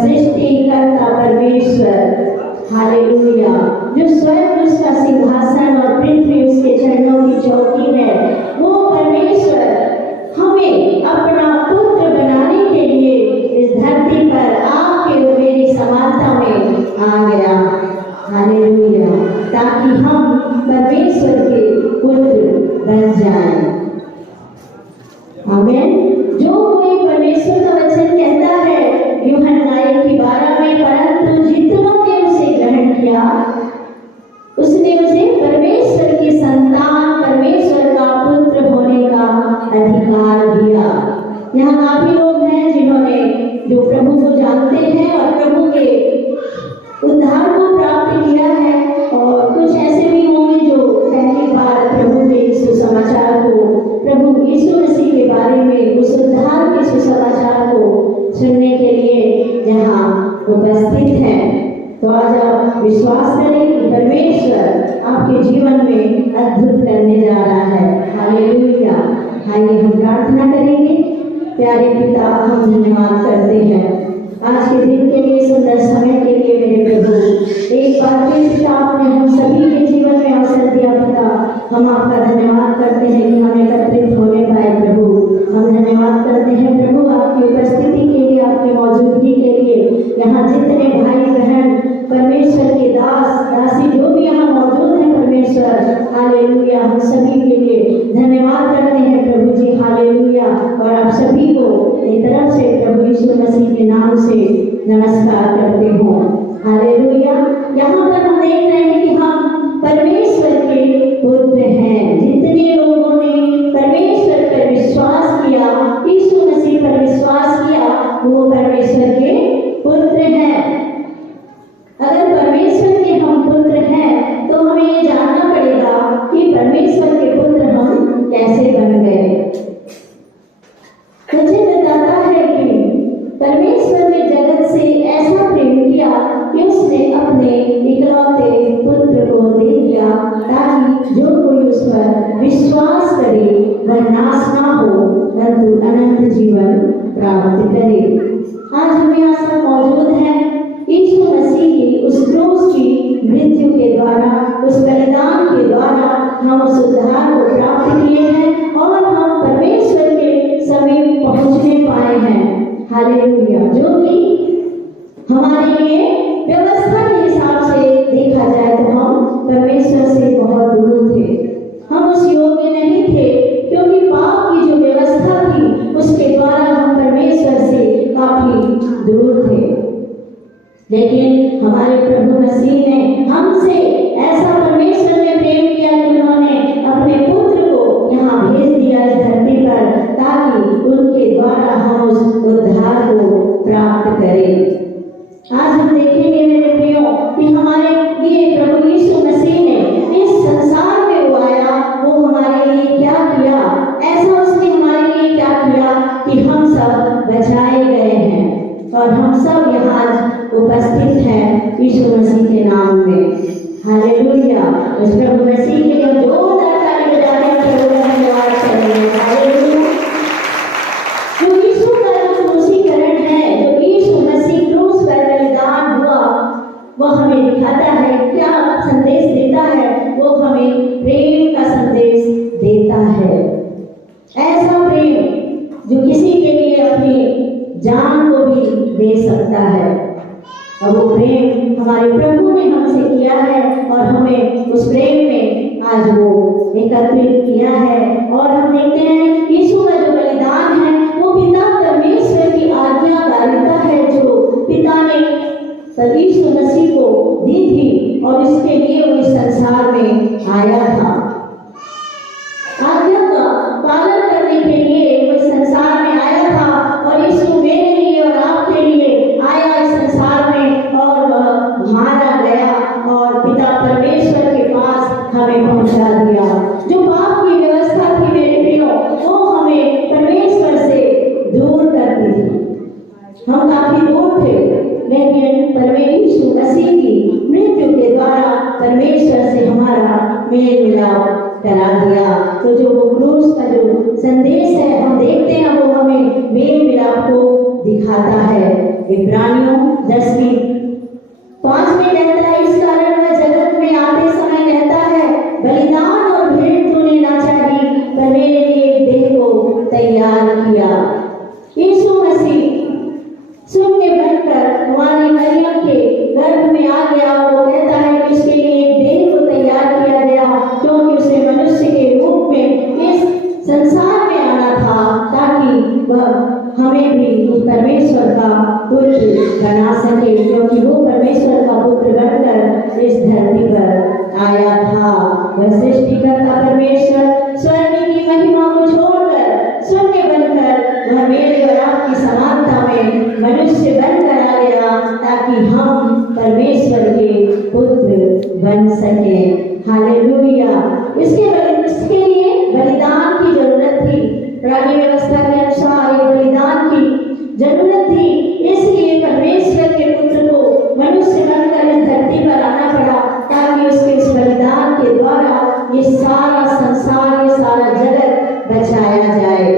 सृष्टिकर्ता परमेश्वर, हालेलुया, जो स्वर्ग उसका सिंहासन और पृथ्वी उसके चरणों की चौकी है, वो परमेश्वर हमें अपना पुत्र बनाने के लिए इस धरती पर आपके और मेरी समानता में आ गया। हालेलुया, ताकि हम परमेश्वर के पुत्र बन जाएं। आमीन। जो कोई परमेश्वर का वचन कहता है यूहन्ना 1:12 में, परंतु जितनों ने उसे ग्रहण किया उसने उसे परमेश्वर की संतान, परमेश्वर का पुत्र होने का अधिकार दिया। यहाँ काफी लोग हैं जिन्होंने जो प्रभु को जानते हैं और प्रभु के उद्धार को प्राप्त किया है, और कुछ ऐसे भी होंगे जो पहली बार प्रभु के सुसमाचार को, प्रभु यीशु मसीह के बारे में, उस उद्धार के सुसमाचार को सुनने के लिए यहाँ उपस्थित हैं। तो आज आप विश्वास करें कि परमेश्वर आपके जीवन में अद्भुत करने जा रहा है। हालेलुया। आइए हम प्रार्थना करेंगे। प्यारे पिता, हम धन्यवाद करते हैं आज के दिन के लिए, सुंदर समय के लिए। मेरे प्रभु, एक बार फिर पिता आपने हम सभी के जीवन में अवसर दिया। पिता, हम आपका धन्यवाद करते हैं कि हम एकत्रित होने पाए। प्रभु, हम धन्यवाद करते हैं प्रभु आपकी उपस्थिति के लिए, आपकी मौजूदगी के लिए। यहाँ जितने भाई बहन, परमेश्वर के दास दासी जो भी यहाँ मौजूद हैं परमेश्वर, हालेलुया, हम सभी के लिए धन्यवाद करते हैं प्रभु जी। हालेलुया। और आप सभी को एक तरफ से प्रभु यीशु मसीह के नाम से नमस्कार करते हो। हालेलुया। यहाँ पर हम देख रहे हैं कि हम परमेश्वर के पुत्र हैं। जितने लोगों ने परमेश्वर पर विश्वास किया, यीशु मसीह पर विश्वास किया, वो परमेश्वर के पुत्र हैं। अगर परमेश्वर के हम पुत्र हैं तो हमें ये जानना पड़ेगा कि परमेश्वर के पुत्र हम कैसे बन गए। मुझे बताता है कि परमेश्वर ने जगत से ऐसा प्रेम किया कि उसने अपने इकलौते पुत्र को दे दिया, ताकि जो कोई उस पर विश्वास करे वह नाश ना हो परंतु अनंत जीवन प्राप्त करे। आज हम यहाँ सब मौजूद हैं यीशु मसीह की उस क्रूस की मृत्यु के द्वारा, उस बलिदान के द्वारा हम उस उद्धार को प्राप्त किए हैं और हम परमेश्वर के समीप पहुंचने पाए हैं। हालेलुया। जो कि हमारे लिए व्यवस्था के हिसाब से देखा जाए तो हम परमेश्वर से बहुत दूर थे। हम उस योग्य नहीं थे, क्योंकि पाप की जो व्यवस्था थी उसके द्वारा हम परमेश्वर से काफी दूर थे। लेकिन हमारे प्रभु मसीह ने हमसे ऐसा परमेश्वर ने प्रेम किया कि उन्होंने अपने पुत्र को यहाँ भेज दिया इस धरती पर, ताकि उनके द्वारा हम उस उद्धार को प्राप्त करें। आज हम देखेंगे मेरे प्रियो कि हमारे लिए प्रभु यीशु मसीह ने इस संसार में वो आया, वो हमारे लिए क्या किया, ऐसा उसने हमारे लिए क्या किया कि हम सब बचाए गए हैं और हम सब यहाँ आज उपस्थित हैं यीशु मसीह के नाम में। हालेलुया। उस प्रभु मसीह के लिए जोरदार ताली बजाने प्रभु का धन्यवाद करेंगे। हालेलुया। जो यीशु का जो क्रूसीकरण है, जो यीशु मसीह क्रूस पर बलिदान हुआ, वो हमें दिखाता है, क्या संदेश देता है, वो हमें प्रेम का संदेश देता है। ऐसा प्रेम जो किसी के लिए अपनी जान को भी दे सकता है, और वो प्रेम हमारे प्रभु ने हमसे किया है और हमें उस प्रेम में आज वो एकत्रित किया है। और हम देखते हैं यीशु का जो बलिदान है वो पिता परमेश्वर की आज्ञाकारिता है, जो पिता ने यीशु मसीह को दी थी और इसके लिए वो इस संसार में आया था। आज्ञा का पालन करने के लिए वो इस संसार में आया था, और यीशु मेरे लिए और आपके लिए आया इस संसार में, और वह मारा गया और पिता परमेश्वर के पास हमें पहुंचा दिया। जो पाप की व्यवस्था थी मेरे प्रियो, वो हमें परमेश्वर से दूर करती थी। हम काफी दूर थे, लेकिन परमेश्वर यीशु मसीह की मृत्यु के द्वारा परमेश्वर से हमारा मेल मिलाप करा दिया। तो जो वो क्रूस का जो संदेश है हम देखते हैं, वो हमें मेल मिलाप को दिखाता है। इब्रानियों 10:5 में कहता है, इस कारण वह जगत में आते समय कहता है, बलिदान और भेंट तूने ना चाही, पर मेरे लिए एक देह को तैयार किया। यीशु मसीह शून्य बनकर हमारी मरियम के गर्भ में आ गया और वो कहता है कि उसके लिए एक देह को तैयार किया गया, क्योंकि उसे मनुष्य के रूप में इस संसार में आना था, ताकि वह हमें भी परमेश्वर का पुत्र बना सके, क्योंकि वो परमेश्वर का पुत्र बनकर इस धरती पर आया था। वह सृष्टिकर्ता परमेश्वर स्वर्ग की महिमा को छोड़कर शून्य बनकर वह मेरे और आपकी समानता में मनुष्य बनकर आ गया, ताकि हम परमेश्वर के पुत्र बन सके। हालेलुया। इसके लिए बलिदान की जरूरत थी। पुरानी व्यवस्था के अनुसार एक बलिदान की जरूरत थी, इसलिए परमेश्वर के पुत्र को मनुष्य बनकर इस धरती पर आना पड़ा, ताकि उसके इस बलिदान के द्वारा ये सारा संसार, ये सारा जगत बचाया जाए।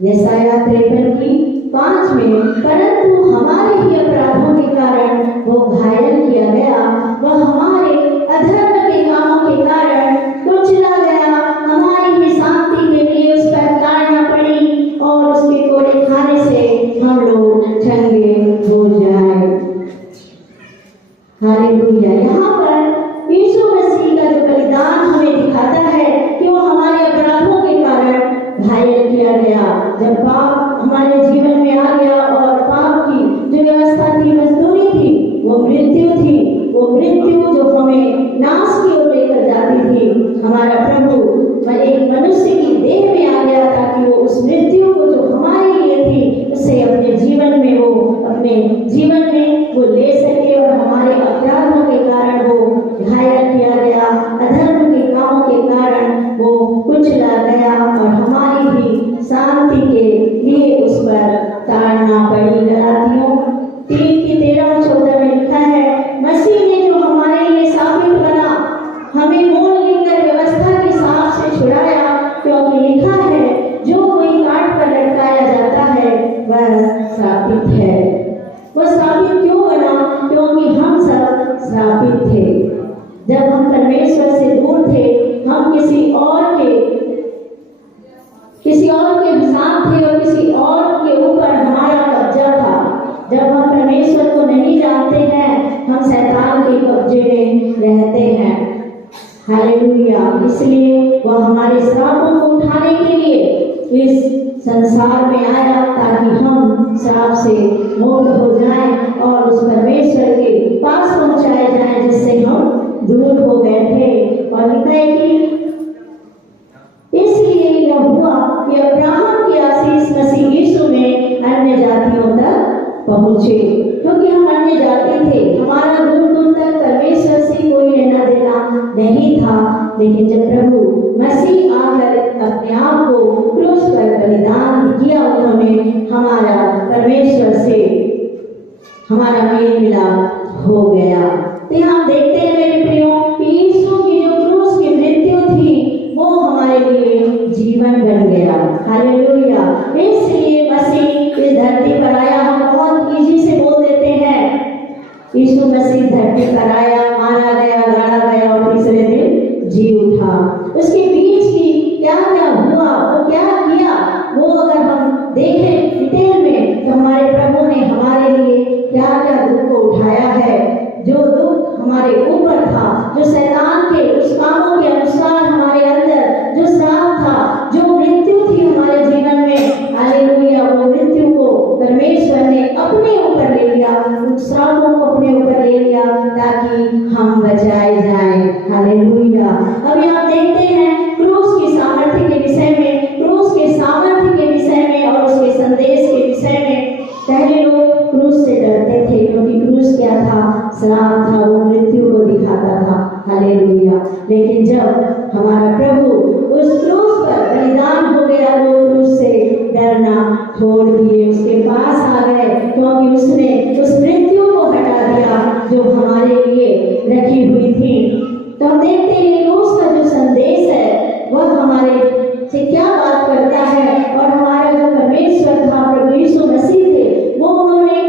यशायाह 53:5 में, परंतु हमारे ही अपराधों के कारण वो घायल किया गया, वह हमारे अधर्म के कामों के कारण कुचला गया, हमारी ही शांति के लिए उस पर ताड़ना पड़ी, और उसके कोड़े खाने से हम लोग चंगे हो जाए। हालेलुया। यहाँ पर यीशु मसीह का जो बलिदान हमें दिखाता है कि वो हमारे अपराधों के कारण घायल किया गया। जब पाप हमारे जीवन में आ गया और पाप की जो व्यवस्था थी, मजदूरी थी, वो मृत्यु थी, वो मृत्यु जो हमें नाश की ओर लेकर जाती थी, हमारा प्रभु एक मनुष्य की देह में आ गया, ताकि वो उस मृत्यु को जो हमारे लिए थी उसे अपने जीवन में वो ले सके, और हमारे अपराधों के कारण वो घायल किया गया, अधर्म के कामों के कारण वो कुचला गया, और हमारी भी शांति के लिए उस पर ताड़ना पड़ी। गलातियों 3:13-14 में लिखा है, मसीह ने जो हमारे लिए साबित बना, हमें मोल लेकर व्यवस्था के सांप से छुड़ाया, क्योंकि लिखा है, जो कोई काट पर लटकाया जाता है वह श्रापित है। वह श्रापित क्यों बना? क्योंकि हम सब श्रापित थे। जब हम परमेश्वर से दूर थे, हम किसी और के हिसाब थे और किसी और के ऊपर हमारा कब्जा था। जब हम परमेश्वर को नहीं जानते हैं, हम शैतान के कब्जे में रहते हैं। हालेलुया। इसलिए वह हमारे श्रापों को उठाने के लिए इस संसार में आया, ताकि हम श्राप से मुक्त हो जाएं और उस परमेश्वर के पास पहुंचाए जाएं, जिससे हम दूर हो गए थे। और लिखा है कि इसलिए यह हुआ कि अब्राहम की आशीष मसीह यीशु में अन्य जातियों तक पहुंचे, क्योंकि हम अन्य जाति थे, हमारा दूर दूर तक परमेश्वर से कोई लेना देना नहीं था। लेकिन जब प्रभु मसीह आकर अपने आप को क्रूस पर बलिदान किया, उन्होंने हमारा परमेश्वर से हमारा मेल मिलाप हो गया। तो हम देखते हैं मेरे प्रियो कि यीशु की जो क्रूस की मृत्यु थी, वो हमारे लिए जीवन बन गया। हालेलुया। इसलिए मसीह इस धरती पर आया। हम बहुत इजी से बोल देते हैं, यीशु मसीह धरती पर आया, मारा गया, गाड़ा गया और तीसरे दिन जी उठा। उसके बीच की क्या क्या हुआ, वो क्या किया, वो अगर हम देखें डिटेल में, तो हमारे प्रभु ने हमारे लिए क्या क्या दुख को उठाया है। जो दुख हमारे ऊपर था, जो शैतान के उस कामों के अनुसार हमारे अंदर जो श्राप था, जो मृत्यु थी हमारे जीवन में, हालेलुया, वो मृत्यु को परमेश्वर ने अपने ऊपर ले लिया, उन श्रापों को अपने ऊपर ले लिया, ताकि हम बचाए जाएं। हालेलुया। अब यहाँ देखते हैं क्रूस की सामर्थ्य के विषय में, क्रूस के सामर्थ्य के विषय में और उसके संदेश के विषय में। पहले लोग क्रूस से डरते थे, क्योंकि क्रूस क्या था? श्राप था, वो मृत्यु को दिखाता था। हालेलुया। लेकिन जब हमारा प्रभु उस क्रूस पर बलिदान हो गया, वो क्रूस से डरना छोड़ दिए, उसके पास आ गए, क्योंकि उसने उस मृत्यु को हटा दिया जो हमारे लिए रखी हुई थी। तो हम देखते हैं क्रूस का जो संदेश है, वह हमारे से क्या बात करता है। और हमारा जो परमेश्वर था, प्रभु यीशु मसीह थे, वो उन्होंने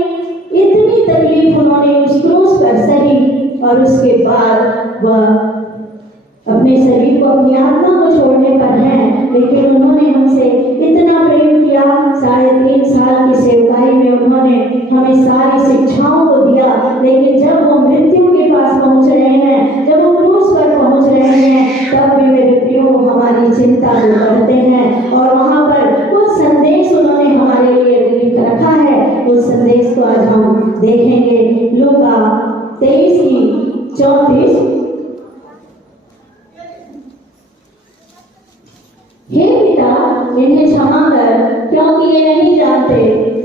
लेकिन उन्होंने हमसे इतना प्रेम किया। 3.5 साल की सेवकाई में उन्होंने हमें सारी शिक्षाओं को दिया। लेकिन जब वो मृत्यु के पास पहुंच रहे हैं, जब वो क्रूस पर पहुंच रहे हैं, तब भी मेरे प्रियो हमारी चिंता को करते हैं। और वहां पर कुछ संदेश उन्होंने हमारे लिए लिख रखा है। उस संदेश को आज हम देखेंगे। लूका 23:34। हे पिता, इन्हें क्षमा कर, क्योंकि ये नहीं जानते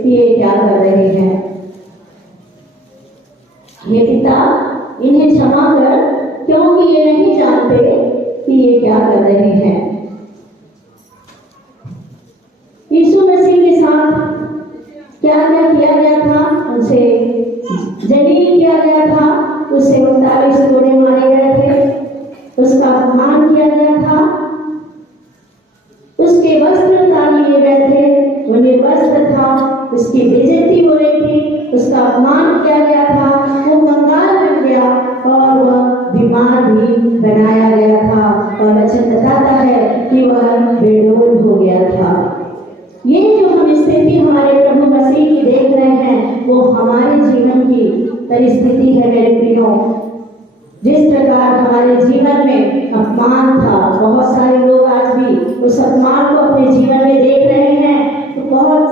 कि ये क्या कर रहे हैं। हे पिता, इन्हें क्षमा कर, क्योंकि ये नहीं जानते कि ये क्या कर रहे हैं। यीशु मसीह के साथ क्या क्या किया गया था? उसे जलील किया गया था, उसे 39 कोड़े मारे गए थे, उसका अपमान किया गया था, उसके वस्त्र उतार लिए गए थे, वो निर्वस्त्र था, उसकी बेइज्जती हो रही थी, उसका अपमान किया गया था, वो कंगाल बन गया और वह बीमार भी बनाया गया था। और वचन बताता है कि वह बेडौल हो गया था। ये जो हम स्थिति हमारे प्रभु मसीह की देख रहे हैं, वो हमारे जीवन की परिस्थिति है मेरे प्रियो। जिस प्रकार हमारे जीवन में अपमान था, बहुत सारे लोग आज भी उस अपमान को अपने जीवन में देख रहे हैं, तो बहुत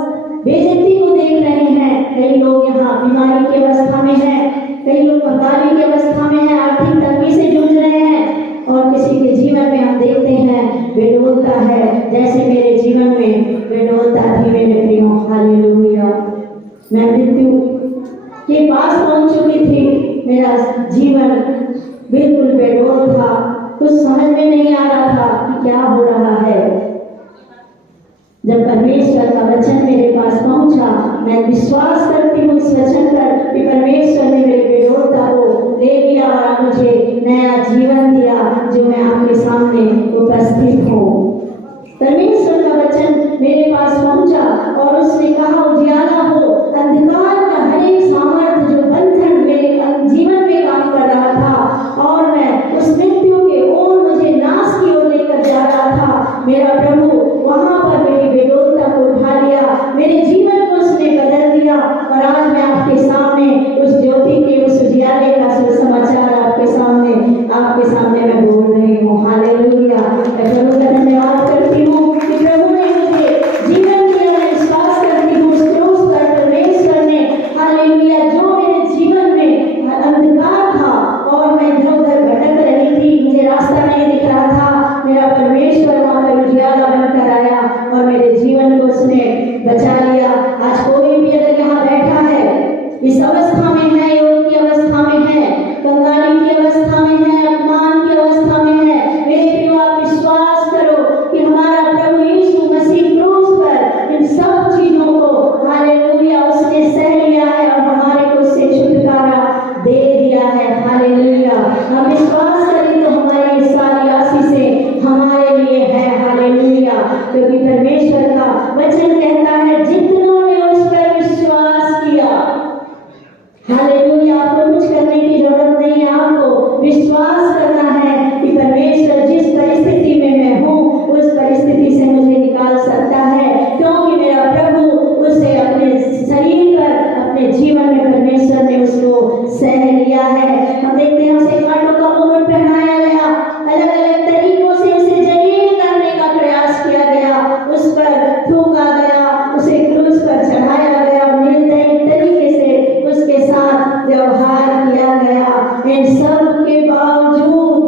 बेइज्जती को देख रहे हैं। कई लोग यहाँ बीमारी की अवस्था में हैं, कई लोग कंगाली की अवस्था में हैं, आर्थिक तंगी से जूझ रहे हैं। और किसी के जीवन में हम देखते हैं बेडौलता है, जैसे मेरे जीवन में बेडौलता थी मेरे प्रियो। हालेलुया। मैं मृत्यु के पास पहुंच चुकी थी, मेरा जीवन बिल्कुल बेडौल था, कुछ समझ में नहीं आ रहा था कि क्या हो रहा है। जब परमेश्वर का वचन मेरे पास पहुंचा, मैं विश्वास करती हूँ इस वचन पर कि परमेश्वर ने मेरे बेडौलता को ले लिया और मुझे नया जीवन दिया, जो मैं आपके सामने उपस्थित हूँ। परमेश्वर का वचन मेरे पास पहुंचा और उसने कहा, उजियाला हो, अंधकार का हर एक सामर्थ्य जो बंधन मेरे जीवन में काम कर रहा था और मैं उस मृत्यु के ओर मुझे नाश की ओर लेकर जा रहा था, मेरा प्रभु वहां पर मेरी बेडौलता को उठा लिया, मेरे जीवन को उसने बदल दिया। और आज मैं आपके सामने उस ज्योति के, उस उजियाले का सुसमाचार आपके सामने मैं बोल रही हूँ। हालेलुया। मैं प्रभु का धन्यवाद करती हूँ कि प्रभु ने मुझे जीवन दिया। मैं विश्वास करती हूँ उस क्रूस पर परमेश्वर ने, हालेलुया, जो मेरे जीवन में अंधकार था और मैं इधर उधर भटक रही थी, मुझे रास्ता नहीं दिख रहा था, मेरा परमेश्वर वहां पर उजियाला बनकर आया और मेरे जीवन को उसने बचा लिया। आज कोई भी अगर यहाँ बैठा है, इस अवस्था में है, योग की अवस्था में है, कंगाली की अवस्था में है, अपमान की अवस्था में है, मेरे प्रियो आप विश्वास करो कि हमारा प्रभु यीशु मसीह क्रूस पर इन सब चीजों को, हालेलुया, उसने सह लिया है और हमारे को उससे छुटकारा दे दिया है। हालेलुया। हम विश्वास करें तो हमारी सारी आशीषें हमारे लिए है। हालेलुया। क्योंकि परमेश्वर का वचन कहता है, जितनों ने उस पर विश्वास किया, हालेलुया, आपको कुछ करने की जरूरत नहीं है, आपको विश्वास करना है कि परमेश्वर जिस परिस्थिति में मैं हूँ, उस परिस्थिति से मुझे निकाल सकता है, क्योंकि मेरा प्रभु उसे अपने शरीर पर, अपने जीवन में परमेश्वर ने उसको सह लिया है। हम देखते हैं उसे कांटों का मुकुट पहनाया गया, अलग अलग तरीकों से उसे जलील करने का प्रयास किया गया, उस पर थूका गया, उसे क्रूस पर चढ़ाया गया, निर्दयी तरीके से उसके साथ व्यवहार किया गया। इन सब के बावजूद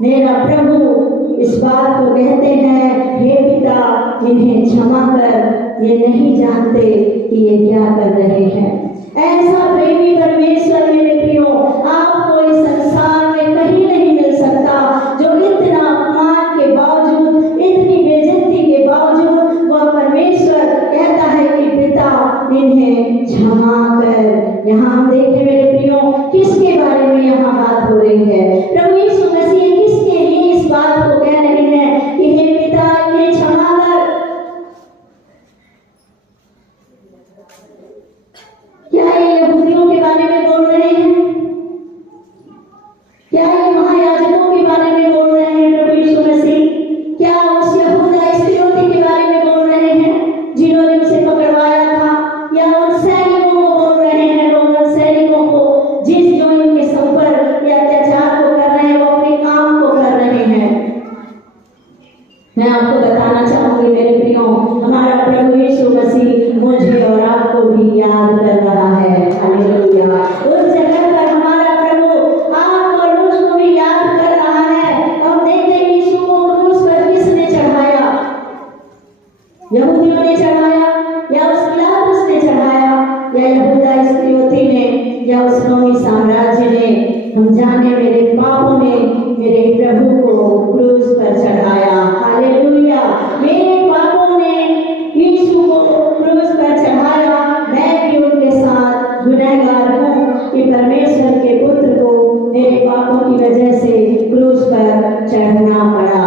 मेरा प्रभु इस बात को कहते हैं, हे पिता, इन्हें क्षमा कर, ये नहीं जानते कि ये क्या कर रहे हैं। ऐसा प्रेमी परमेश्वर मेरे प्रियो आपको इस संसार में कहीं नहीं मिल सकता, जो इतना अपमान के बावजूद, इतनी बेइज्जती के बावजूद वह परमेश्वर कहता है कि पिता, इन्हें क्षमा कर। यहाँ हम देखें मेरे प्रियो, किसके बारे में यहाँ बात हो रही है? प्रभु यीशु मसीह किसके लिए इस बात को कह रहे हैं कि हे पिता, इन्हें क्षमा कर? क्या ये यहूदियों के बारे में बोल रहे हैं? क्या ये महायाजकों के बारे में बोल रहे हैं? प्रभु यीशु मसीह क्या उस यहूदा उसे पकड़वाया था, या उन सैनिकों को बोल रहे हैं, रोमन सैनिकों को, जिस जो इनके ऊपर ये अत्याचार को कर रहे हैं, वो अपने काम को कर रहे हैं। मैं आपको बताना चाहूंगी मेरे प्रियो, हमारा प्रभु यीशु मसीह मुझे और आपको भी याद कर रहा है। हालेलुया। उस जगह पर हमारा प्रभु आप और मुझको भी याद कर रहा है। अब देखते यीशु को क्रूस पर किसने चढ़ाया? यहूदियों ने चढ़ाया, या उस पिलातुस ने चढ़ाया, या यहूदा इस्करियोती ने, या उस रोमी साम्राज्य ने? हम जाने मेरे पापों ने मेरे प्रभु को क्रूस पर चढ़ाया। हालेलुया। मेरे पापों ने यीशु को क्रूस पर चढ़ाया। मैं भी उनके साथ गुनहगार हूँ कि परमेश्वर के पुत्र को मेरे पापों की वजह से क्रूस पर चढ़ना पड़ा।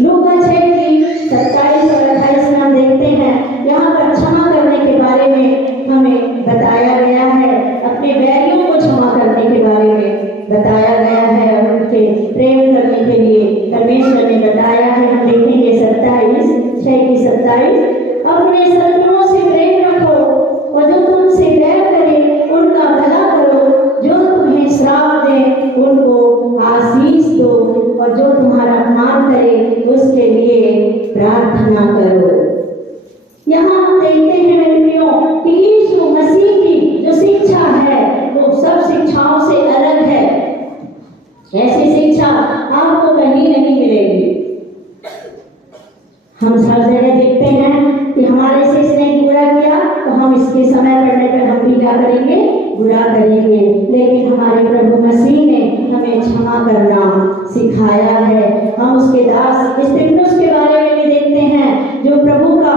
लूका 6:27 और 28 में हम देखते हैं, यहाँ पर क्षमा करने के बारे में हमें बताया गया है, अपने बैरियों को क्षमा करने के बारे में बताया गया है, उनके प्रेम करने के लिए परमेश्वर ने बताया है। हम देखेंगे 6:27, अपने शत्रुओं से प्रेम रखो और जो तुमसे बैर करे उनका भला करो, जो तुम्हें श्राप दे उनको आशीष दो, और जो तुम्हारा अपमान करे उसके लिए प्रार्थना करो। यहाँ हम देखते हैं मेरे प्रियो कि यीशु मसीह की जो शिक्षा है वो सब शिक्षाओं से अलग है। ऐसी शिक्षा आपको कहीं नहीं मिलेगी। हम हर जगह देखते हैं कि हमारे से इसने बुरा किया तो हम इसके समय पड़ने पर हम भी क्या करेंगे? बुरा करेंगे। लेकिन हमारे प्रभु मसीह ने हमें क्षमा करना सिखाया है। हम उसके दास स्तिफनुस के बारे में भी देखते हैं, जो प्रभु का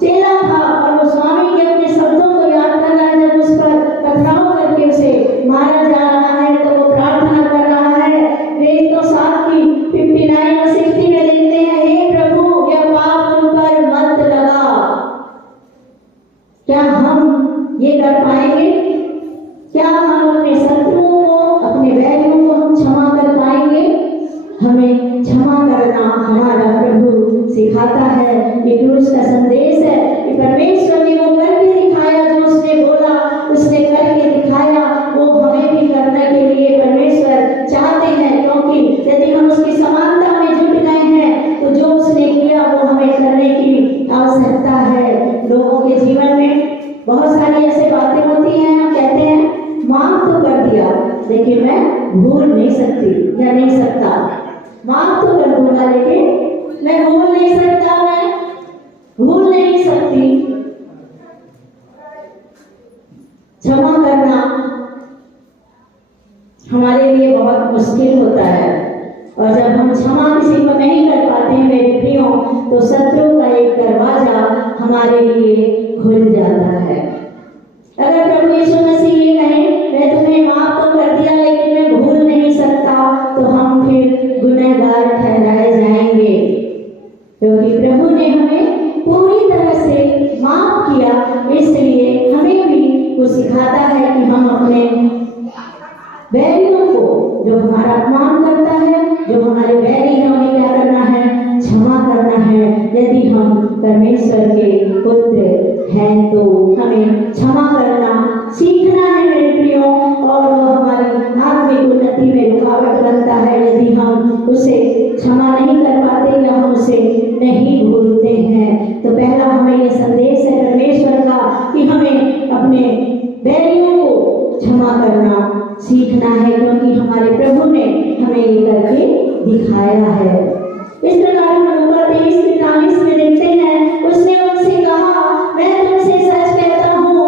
चेला था और वो स्वामी के अपने शब्दों को याद कर रहा है। जब उस पर पथराव करके उसे मारा जा रहा है तो वो प्रार्थना कर रहा है। वे तो 7:59 और 60 में देखते हैं, हे प्रभु यह पाप उन पर मत लगा। क्या हम ये कर पाएंगे? क्या हम अपने शत्रुओं को, अपने बैरियों को हम क्षमा कर पाएंगे? हमें क्षमा करना हमारा प्रभु सिखाता है। ये क्रूस का संदेश है कि परमेश्वर ने वो करके दिखाया, जो उसने बोला उसने करके दिखाया। वो हमें भी करने के लिए परमेश्वर चाहते हैं, क्योंकि यदि हम उसकी समानता में जुट गए हैं तो जो उसने किया वो हमें करने की आवश्यकता है। लोगों के जीवन में बहुत सारी ऐसी बातें होती हैं, हम कहते हैं माफ तो कर दिया लेकिन मैं भूल नहीं सकती या नहीं सकता। माफ तो कर दूंगा लेकिन मैं भूल नहीं सकता, मैं भूल नहीं सकती। क्षमा करना हमारे लिए बहुत मुश्किल होता है, और जब हम क्षमा किसी को नहीं कर पाते हैं मेरे प्रियो, तो शत्रु का एक दरवाजा हमारे लिए खुल जाता है। अगर प्रभु यीशु मसीह ये कहें मैं तुम्हें माफ तो कर दिया लेकिन मैं भूल नहीं सकता, तो हम फिर गुनहगार ठहराए जाएंगे, क्योंकि प्रभु ने हमें पूरी तरह से माफ किया। इसलिए हमें भी वो सिखाता है कि हम अपने बैरियों को, जो हमारा अपमान करता है, जो हमारे बैरी है, उन्हें क्या करना है? क्षमा करना है। यदि हम परमेश्वर के पुत्र हैं तो हमें क्षमा करना सीखना है मेरे प्रियो, और वो हमारी आत्मिक उन्नति में रुकावट बनता है यदि हम उसे क्षमा नहीं कर पाते या हम उसे नहीं भूलते हैं। तो पहला हमें यह संदेश है परमेश्वर का कि हमें अपने बैरियों को क्षमा करना सीखना है, क्योंकि हमारे प्रभु ने हमें ये करके दिखाया है। इस प्रकार हम लूका 23:43 में देखते हैं, उसने उनसे कहा मैं तुमसे सच कहता हूँ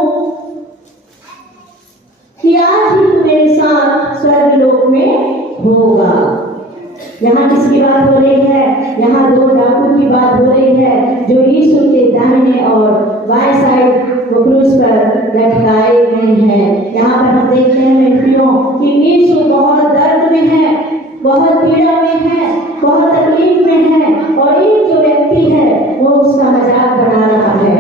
कि आज ही तू मेरे साथ स्वर्गलोक में होगा। यहाँ किसकी बात हो रही है? यहाँ दो डाकू की बात हो रही है, जो यीशु के दाहिने और बाएं साइड वो क्रूस पर लटकाए गए हैं। यहाँ पर हम देखते हैं मेरे प्रियो कि यीशु बहुत दर्द में है, बहुत पीड़ा में है, बहुत तकलीफ में है, और एक जो व्यक्ति है वो उसका मजाक बना रहा है।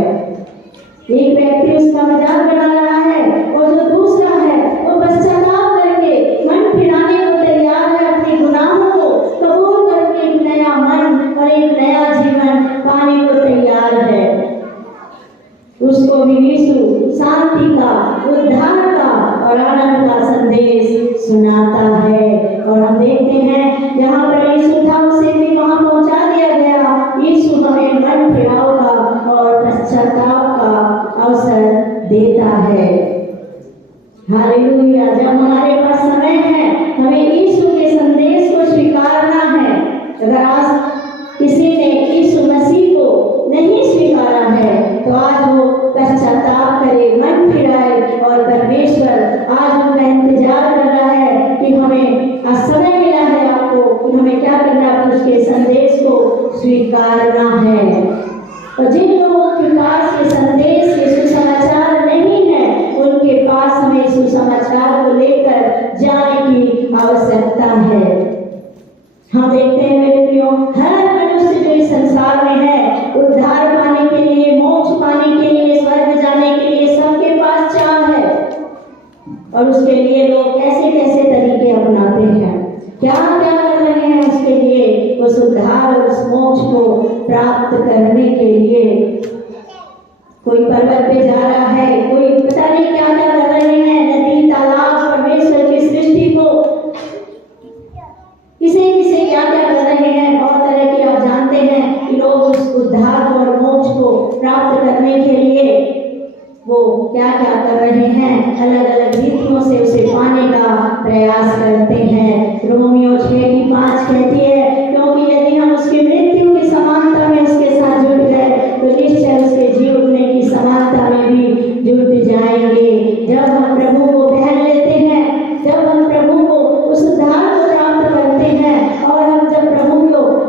एक व्यक्ति उसका मजाक बना रहा है, और जो दूसरा है वो पश्चाताप करके मन फिराने को तैयार है, अपने गुनाहों को कबूल करके एक नया मन और एक नया जीवन पाने को तैयार है। उसको भी यीशु शांति का, उद्धार का और आनंद का संदेश सुनाता है। और हम देखते हैं जहाँ पर यीशु था उसे भी वहाँ पहुँचा दिया गया। यीशु हमें मन फिराव का और पश्चाताप का अवसर देता है। हालेलुया। जब हमारे पास समय है हमें यीशु के संदेश को स्वीकारना है। अगर आज किसी ने यीशु मसीह को नहीं स्वीकारा है तो आज वो पश्चाताप करे, मन फिराए और परमेश्वर आज उनका इंतजार कर रहा है कि हमें आज समय मिला है आपको कि हमें क्या करना है, उसके संदेश को स्वीकारना है। और जिन लोगों के पास ये संदेश, ये सुसमाचार नहीं है, उनके पास हमें सुसमाचार को लेकर जाने की आवश्यकता है। हम देखते हैं मेरे प्रियो, हर मनुष्य जो इस संसार में है उद्धार पाने के लिए, मोक्ष पाने के लिए, स्वर्ग जाने के लिए सबके पास चाह है। और उसके लिए लोग कैसे कैसे तरीके अपनाते हैं, क्या क्या कर रहे हैं उसके लिए, उस उद्धार और उस मोक्ष को प्राप्त करने के लिए। कोई पर्वत पे जा रहा है, कोई पता नहीं क्या क्या कर रहे हैं, नदी तालाब परमेश्वर की सृष्टि को किसे किसे क्या क्या कर रहे हैं। बहुत तरह की आप जानते हैं कि लोग उस उद्धार और मोक्ष को प्राप्त करने के लिए वो क्या क्या कर रहे हैं, अलग अलग रीतियों से उसे पाने का प्रयास करते हैं। रोमियो 6:5 कहती है, क्योंकि यदि हम उसकी मृत्यु की समानता में उसके साथ जुट गए तो निश्चय उसके जी उठने की समानता में भी जुट जाएंगे। जब हम प्रभु को पहन लेते हैं, जब हम प्रभु को उस उद्धार को प्राप्त करते हैं और हम जब प्रभु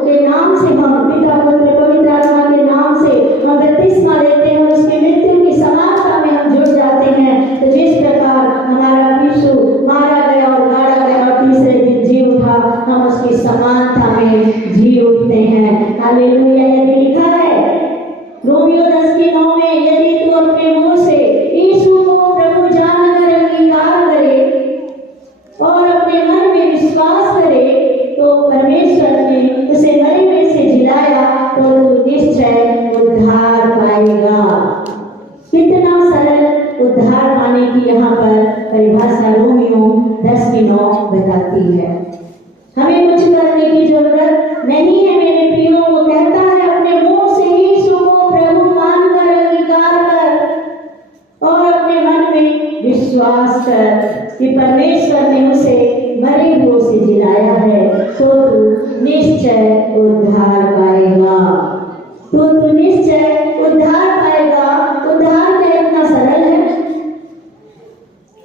के नाम से, हम पिता पुत्र पवित्र आत्मा के नाम से हम बपतिस्मा लेते हैं और उसकी मृत्यु की समानता में हम जुट जाते हैं, तो जिस प्रकार हमारा यीशु मारा गया और गाड़ा गया और तीसरे दिन जी उठा, हम उसकी समानता में जी उठते हैं। हालेलुया। यदि लिखा है रोमियो 10:9 में, यदि तू अपने मुंह से यीशु को प्रभु जानकर अंगीकार करे और अपने मन में विश्वास करे तो परमेश्वर ने उसे मरे हुए से जिलाया तो तू निश्चय उद्धार पाएगा। कितना सरल उद्धार पाने की यहाँ पर परिभाषा रोमियो 10:9 बताती है। हमें कुछ करने की जरूरत नहीं है मेरे प्रियो। वो कहता है अपने मुंह से यीशु को प्रभु मानकर अंगीकार कर और अपने मन में विश्वास कर कि परमेश्वर ने उसे मरे हुए से जिलाया है तो तू निश्चय उद्धार पाएगा, तो तू निश्चय उद्धार पाएगा। उद्धार क्या इतना सरल है?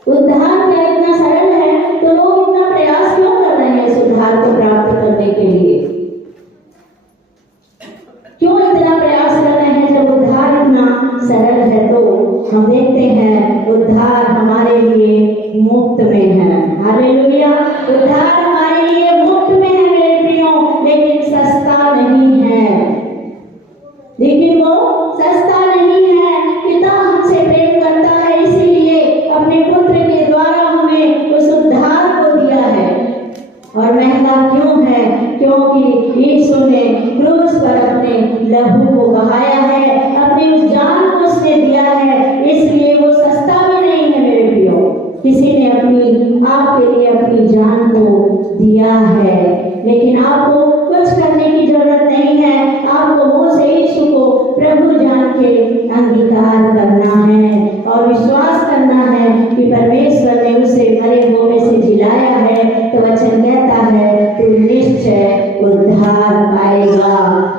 उद्धार क्या इतना सरल है? तो लोग इतना प्रयास क्यों कर रहे हैं इस उद्धार को प्राप्त करने के लिए? क्यों इतना प्रयास कर रहे हैं जब उद्धार इतना सरल है? तो हम देखते हैं उद्धार हमारे लिए मुफ्त में है। हालेलुया। उद्धार हमारे लिए मुफ्त में है मेरे प्रियो, लेकिन सस्ता नहीं है। लेकिन वो सस्ता नहीं है। पिता हमसे प्रेम करता है, इसीलिए अपने पुत्र के द्वारा हमें उस उद्धार को दिया है। और महंगा क्यों है? क्योंकि यीशु ने क्रूस पर अपने लहू को बहाया है, अपनी उस जान को उसने दिया है, इसलिए वो सस्ता भी नहीं है मेरे प्रियो। किसी ने अपनी आपके लिए अपनी जान को दिया है, लेकिन आपको कुछ करने की जरूरत नहीं है। आपको मुंह से यीशु को प्रभु जान के अंगीकार करना है और विश्वास करना है कि परमेश्वर ने उसे मरे हुए में से जिलाया है। तो वचन कहता है तू निश्चय उद्धार पाएगा।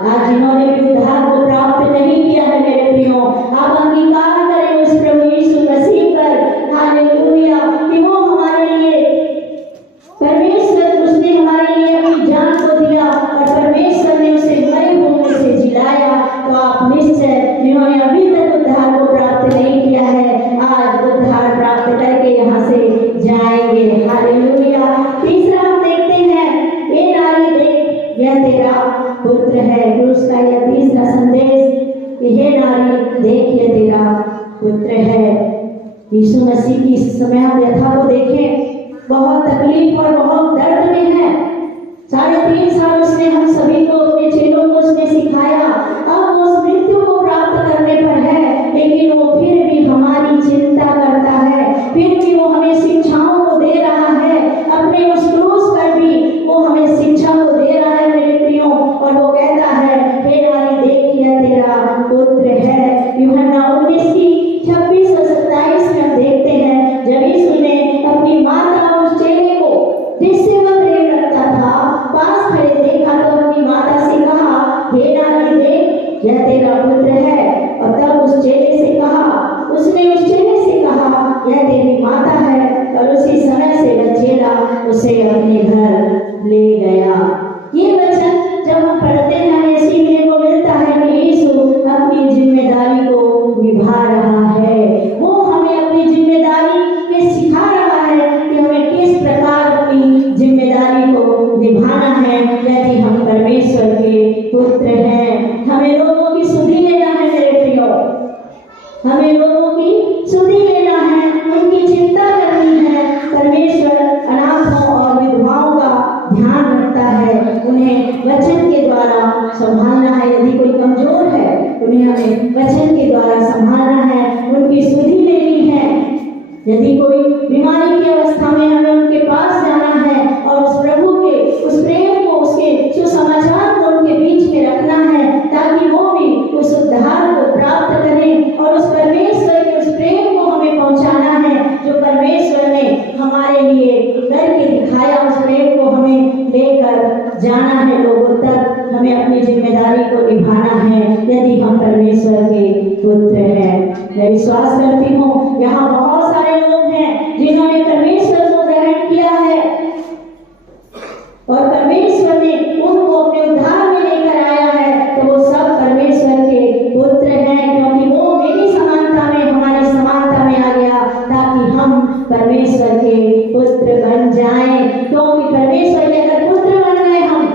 आज जिन्होंने भी उद्धार को प्राप्त नहीं किया है मेरे प्रियो, आप अंगीकार करें उस प्रभु यीशु मसीह पर। हालेलुया। कि वो हमारे लिए परमेश्वर, उसने हमारे लिए अपनी जान को दिया और परमेश्वर ने उसे मरे हुए से जिलाया। तो आप निश्चय जिन्होंने अभी तक उद्धार को प्राप्त नहीं किया है, आज उद्धार प्राप्त करके यहाँ से जाएंगे। हालेलुया। तीसरा हम देखते हैं, ये नारी देख यह तेरा पुत्र है। क्रूस का यह तीसरा संदेश कि हे नारी देख यह तेरा पुत्र है। यीशु मसीह की इस समय हम व्यथा को देखें, बहुत तकलीफ और बहुत दर्द में है। 3.5 साल उसने हम सभी को, अपने चेलों को उसने सिखाया। अब वो उस मृत्यु को प्राप्त करने पर है, लेकिन वो फिर पुत्र है। और तब उसने उस चेले से कहा यह तेरी माता है। और उसी समय से वह चेला उसे अपने घर ले गया। ये वचन जब हम पढ़ते हैं हमें सीखने को मिलता है कि यीशु अपनी जिम्मेदारी को निभा रहा है। वो हमें अपनी जिम्मेदारी के सिखा रहा है कि हमें किस प्रकार अपनी जिम्मेदारी को निभाना है यदि हम परमेश्वर के पुत्र हैं। हमें लोगों की सुधि लेना है मेरे प्रियो, हमें लोगों की सुधि लेना है, उनकी चिंता करनी है। परमेश्वर अनाथों और विधवाओं का ध्यान रखता है, उन्हें वचन के द्वारा संभालना है। यदि कोई कमजोर है उन्हें हमें वचन के द्वारा संभालना है, उनकी सुधि लेनी है। यदि कोई बीमारी की अवस्था में हमें उनके पास जाना है और उस प्रभु के उस प्रेम को, उसके सुसमाचार को उनके बीच में रखना है ताकि वो भी उस उद्धार को प्राप्त करें और उस परमेश्वर के उस प्रेम को हमें पहुंचाना है जो परमेश्वर ने हमारे लिए करके दिखाया। उस प्रेम को हमें लेकर जाना है लोगों तक। हमें अपनी जिम्मेदारी को निभाना है यदि हम परमेश्वर के पुत्र हैं। मैं विश्वास करती हूँ यहाँ बहुत सारे लोग हैं जिन्होंने परमेश्वर को ग्रहण किया है और परमेश्वर ने उनको अपने उद्धार में लेकर आया है, तो वो सब परमेश्वर के पुत्र हैं क्योंकि वो मेरी समानता में, हमारी समानता में आ गया ताकि हम परमेश्वर के पुत्र बन जाएं। क्योंकि परमेश्वर के अगर पुत्र बन गए हम,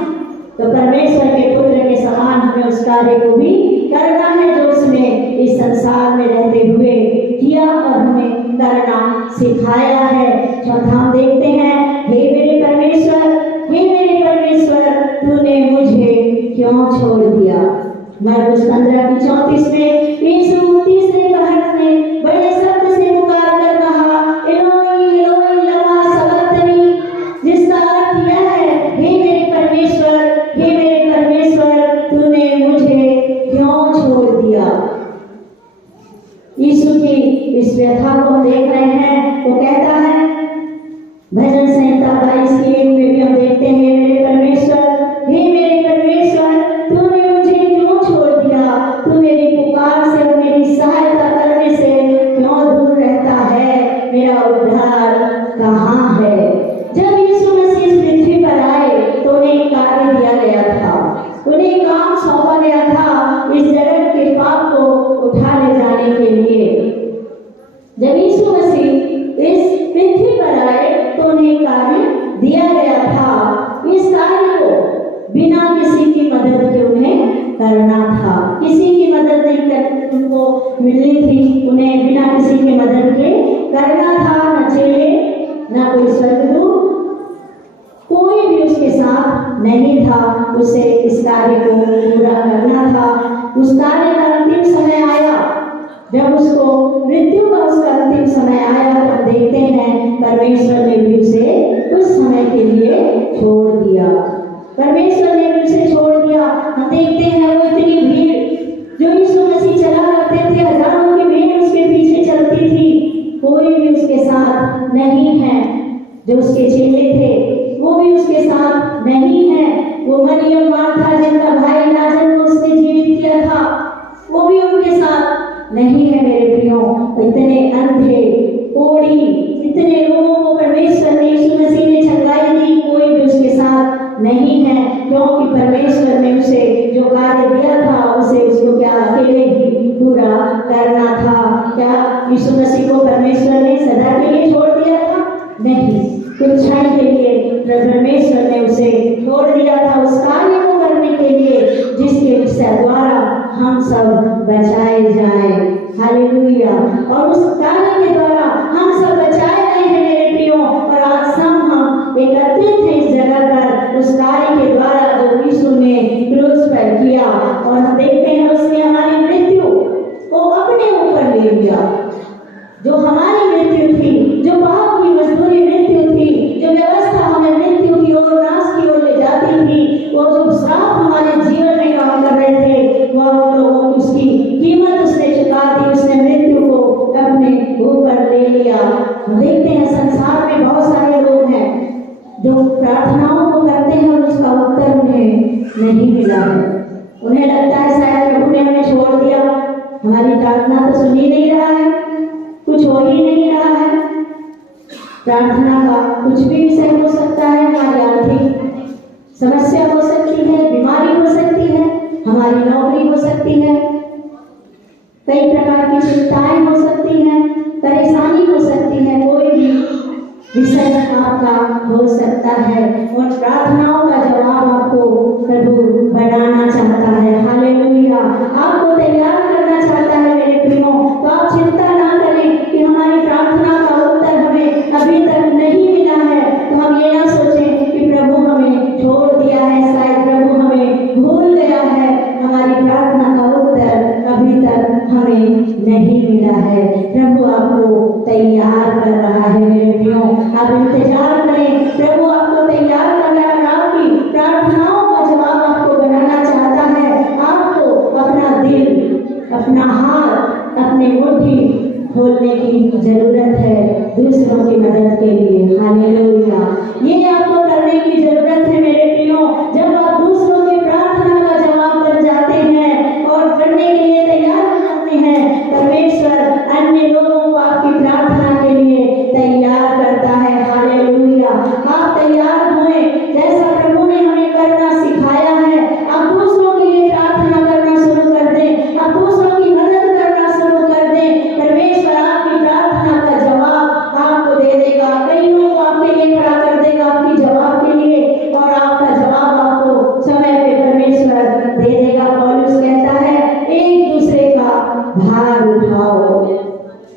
तो परमेश्वर के पुत्र के समान हमें उस कार्य को भी करना है जो उसने इस संसार में रहते हुए किया और हमें करना सिखाया है। चौथा हम देखते हैं, हे मेरे परमेश्वर तूने मुझे क्यों छोड़ दिया। मरकुस 15:34 में यीशु तीसरे पहर में बड़े शब्द से पुकार कर कहा, एलोई एलोई लमा सबक्तनी, जिसका अर्थ यह है, हे मेरे परमेश्वर तूने मुझे क्यों छोड़ दिया। यीशु की इस व्यथा को हम देख रहे हैं। वो कहता है भजन संहिता 22:1 में भी हम देखते हैं, हे मेरे परमेश्वर तूने मुझे क्यों छोड़ दिया, तू मेरी पुकार से और मेरी सहायता करने से क्यों दूर रहता है, मेरा उद्धार कहाँ है। जब यीशु मसीह इस पृथ्वी पर आए तो उन्हें एक कार्य दिया गया था, उन्हें काम सौंपा गया था इस जगत के पाप को उठा ले जाने के लिए। जब यीशु मसीह इस पृथ्वी पर आए तो उन्हें कार्य दिया गया था। इस कार्य को बिना किसी की मदद के उन्हें करना था। किसी की मदद नहीं कर उनको मिलनी थी, उन्हें बिना किसी की मदद के करना था। न चेले न कोई स्वर्गदूत, कोई भी उसके साथ नहीं था। उसे इस कार्य को पूरा करना था। उस कार्य का अंतिम समय आया, जब उसको मृत्यु का उसका अंतिम समय आया तो हम देखते हैं परमेश्वर ने भी उसे उस समय के लिए छोड़ दिया। परमेश्वर ने भी उसे छोड़ दिया। हम देखते हैं वो इतनी भीड़ जो यीशु मसीह चला करते थे, हजारों की भीड़ उसके पीछे चलती थी, कोई भी उसके साथ नहीं है। जो उसके चेले थे वो भी उसके साथ नहीं है। वो मरियम मार्था जिनका भाई लाजर को उसने जीवित किया था वो भी उनके साथ नहीं है। मेरे प्रियो, इतने अंधे कोढ़ी इतने लोगों को परमेश्वर ने यीशु मसीह ने चंगाई दी, कोई भी उसके साथ नहीं है क्योंकि परमेश्वर ने उसे जो कार्य दिया था उसे उसको क्या अकेले ही पूरा करना था। क्या यीशु मसीह को परमेश्वर ने सदा के लिए छोड़ दिया था? नहीं, कुछ क्षण के लिए परमेश्वर ने उसे छोड़ दिया था उस कार्य को करने के लिए जिसके द्वारा हम सब बचाए जाए। हालेलुया। और उस कार्य के द्वारा हम सब बचाए गए हैं मेरे प्रियो। और आज सब हम एकत्रित हैं इस जगह पर उस कार्य के द्वारा जो यीशु ने क्रूस पर किया। और हम देखते हैं उसने हमारी मृत्यु को अपने ऊपर ले लिया। जो हमारी मृत्यु थी, जो पाप की मजदूरी मृत्यु थी, जो व्यवस्था हमें मृत्यु की ओर, नाश की ओर ले जाती थी, वो जो श्राप हमारे जीवन में काम कर रहे थे, वह उन लोगों की उसकी कीमत उसने चुका दी। उसने मृत्यु को अपने ऊपर ले लिया। हम देखते हैं संसार में बहुत सारे लोग हैं जो प्रार्थनाओं को करते हैं और उसका उत्तर उन्हें नहीं मिला है। उन्हें लगता है शायद प्रभु ने हमें छोड़ दिया, हमारी प्रार्थना तो सुन ही नहीं रहा है, कुछ हो ही नहीं रहा है। प्रार्थना का कुछ भी विषय हो सकता है, हमारी आर्थिक समस्या हो सकती है, बीमारी हो सकती है, हमारी नौकरी हो सकती है, कई प्रकार की चिंताएं हो सकती हैं, परेशानी हो सकती है, कोई भी विषय आपका हो सकता है। उन प्रार्थनाओं का जवाब आपको प्रभु बनाना चाहता है। हालेलुया, आपको तैयार करना चाहता है मेरे प्रियो। तो आप चिंता ना करें कि हमारी प्रार्थना का उत्तर हमें अभी तक नहीं मिला है, तो हम ये ना सोचें कि प्रभु हमें छोड़ दिया है, शायद प्रभु हमें भूल गया है। हमारी प्रार्थना का उत्तर अभी तक हमें नहीं मिला है। प्रभु आपको तैयार कर रहा है मेरे प्रियो। आप इंतजार करें, प्रभु आपको तैयार कर रहा है, आपकी प्रार्थनाओं का जवाब आपको बनाना चाहता है। आपको अपना दिल, अपना हाथ, अपनी मुट्ठी खोलने की जरूरत है दूसरों की मदद के लिए। हालेलुया, ये आपको करने की जरूरत है मेरे प्रियो। जब आप दूसरों की प्रार्थना का जवाब बन जाते हैं और करने के लिए तैयार हो जाते हैं, परमेश्वर अन्य लोगों को आपकी प्रार्थना के लिए तैयार करता है। हालेलुया, आप तैयार हुए, जैसा प्रभु ने हमें करना सिखाया है। आप दूसरों के लिए प्रार्थना करना शुरू कर दें, आप दूसरों की मदद करना शुरू कर दें, परमेश्वर आपकी प्रार्थना का जवाब आपको दे देगा। कई लोग आपके लिए खड़ा कर देगा आपकी जवाब के लिए, और आपका जवाब आपको समय पे परमेश्वर दे देगा। पौलुस कहता है, एक दूसरे का भार उठाओ,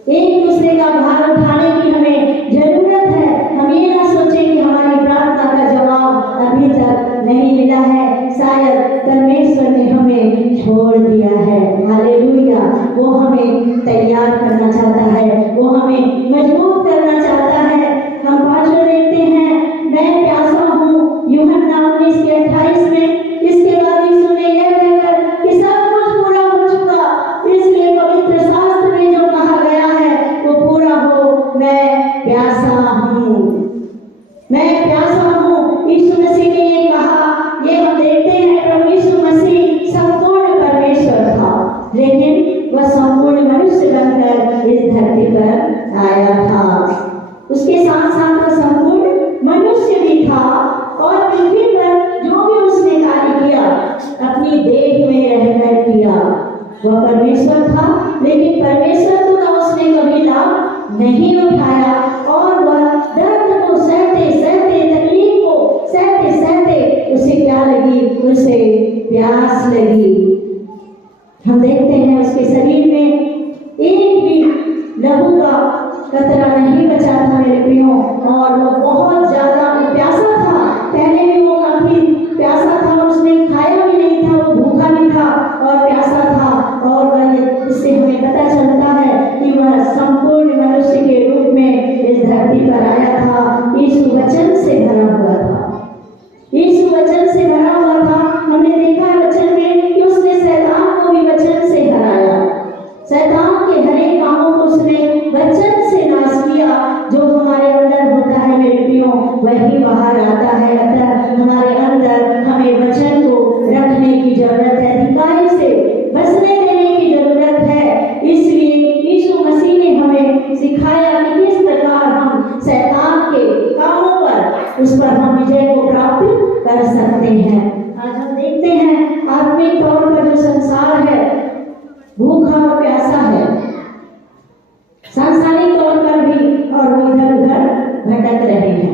एक दूसरे का भार उठाने की हमें जरूरत है। हम ये ना सोचें कि हमारी प्रार्थना का जवाब अभी तक नहीं मिला है, शायद परमेश्वर ने हमें छोड़ दिया है। हालेलुया, वो हमें तैयार करना चाहता है, वो हमें मजबूत करना चाहता है। हम पांचों देखते हैं, मैं प्यासा हूँ, यूहन्ना 19:28 में। इसके बाद यीशु ने यह कहकर कि सब कुछ पूरा हो चुका, इसलिए पवित्र शास्त्र में जो कहा गया है वो पूरा हो, मैं प्यासा हूँ, मैं प्यासा हूँ। यीशु मसीह ने ये कहा, ये हम देखते हैं प्रभु यीशु मसीह संपूर्ण परमेश्वर था, लेकिन वह संपूर्ण मनुष्य बनकर इस धरती पर आया था। उसके साथ साथ वह संपूर्ण मनुष्य भी था, और पृथ्वी पर जो भी उसने कार्य किया अपनी देह में रहकर किया। वह परमेश्वर था, लेकिन परमेश्वर तो उसने कभी लाभ नहीं उठाया, और वह दर्द को सहते सहते, तकलीफ को सहते सहते उसे क्या लगी, उसे प्यास लगी। हम देखते हैं उसके शरीर में एक भी लहू का कतरा नहीं बचा था मेरे प्रियो, और वो बहुत ज्यादा प्यासा था। पहले भी वो काफी प्यासा था, और उसने खाया भी नहीं था, वो भूखा भी था और प्यासा था। और वह, इससे हमें पता चलता है कि वह संपूर्ण मनुष्य के रूप में इस धरती पर आया था। यीशु वचन से भरा हुआ था, यीशु वचन से भरा हुआ था। हमने देखा है वचन में कि उसने शैतान को भी वचन से हराया, शैतान के हर एक कामों को उसने वचन से नाश किया। जो हमारे अंदर होता है मेरे प्रियो, वही बाहर आता है। अतः हमारे अंदर हमें वचन को रखने की जरूरत है, अधिकारी से बचने देने की जरूरत है। इसलिए यीशु मसीह ने हमें सिखाया कि किस प्रकार हम शैतान के कामों पर, उस पर हम विजय को प्राप्त कर सकते हैं। आज हम देखते हैं आत्मिक तौर पर जो संसार है भूखा और प्यासा है, सांसारिक तौर पर भी, और वो इधर उधर भटक रहे हैं।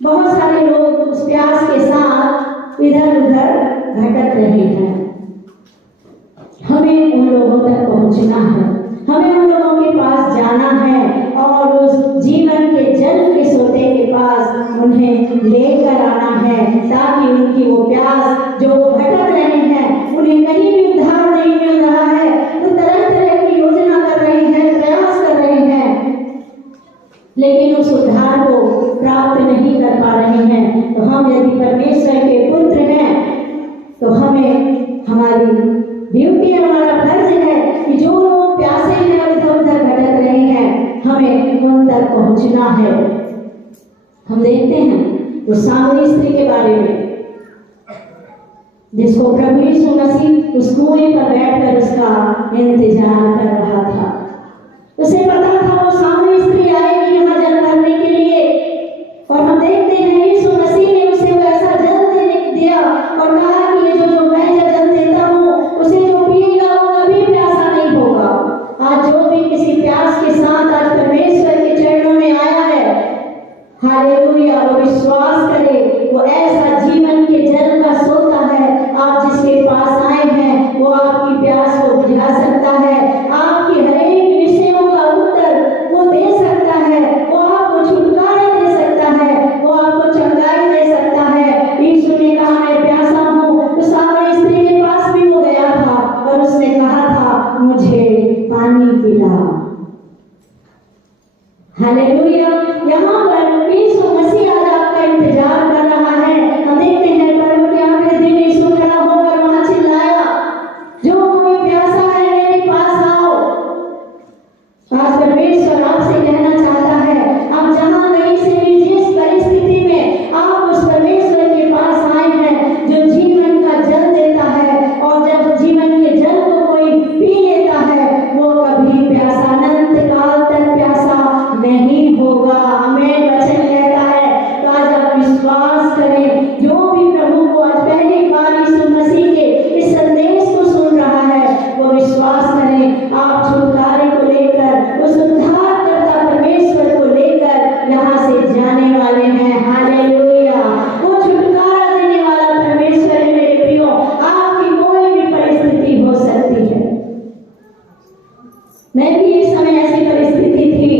बहुत सारे लोग उस प्यास के साथ इधर उधर भटक रहे हैं। हमें उन लोगों तक पहुंचना है, हमें उन लोगों के पास जाना है, और उस जीवन के जल के सोते के पास उन्हें लेकर आना है, ताकि उनकी वो प्यास जो भटक रहे हैं, उन्हें कहीं भी उद्धार नहीं मिल रहा है, वो तरह तरह की योजना कर रहे हैं, प्रयास कर रहे हैं, लेकिन उस उद्धार को प्राप्त नहीं कर पा रहे हैं। तो हम यदि परमेश्वर के पुत्र हैं, तो हमें, हमारी ड्यूटी, हमारा फर्ज है कि जो लोग प्यासे हैं, इधर उधर भटक रहे हैं, हमें उन तक पहुंचना है। हम देखते हैं उस सामरी स्त्री के बारे में, जिसको प्रभु यीशु मसीह उस कुएं पर हालेलुया। यहाँ पर यीशु मसीह आज आपका इंतजार कर रहा है। हम देखते हैं प्रभु के आखिरी दिन यीशु खड़ा होकर वहां चिल्लाया, जो कोई प्यासा है मेरे पास आओ। आज परमेश्वर आपसे कहना चाहता है, आप जहां कहीं से भी जिस परिस्थिति में आप उस परमेश्वर के पास आए हैं जो जीवन का जल देता है, और जब जीवन के जल को कोई पी लेता है वो कभी प्यासा अनंत काल तक प्यासा नहीं होगा। हमें वचन कहता है। तो आज आप विश्वास करें, जो भी प्रभु को आज पहली बार यीशु मसीह के इस संदेश को सुन रहा है वो विश्वास करें, आप छुटकारे को लेकर, उस उद्धारकर्ता परमेश्वर को लेकर यहाँ से जाने वाले हैं। हालेलुया। वो छुटकारा देने वाला परमेश्वर है मेरे प्रियो। आपकी कोई भी परिस्थिति हो सकती है। मैं भी एक समय ऐसी परिस्थिति थी,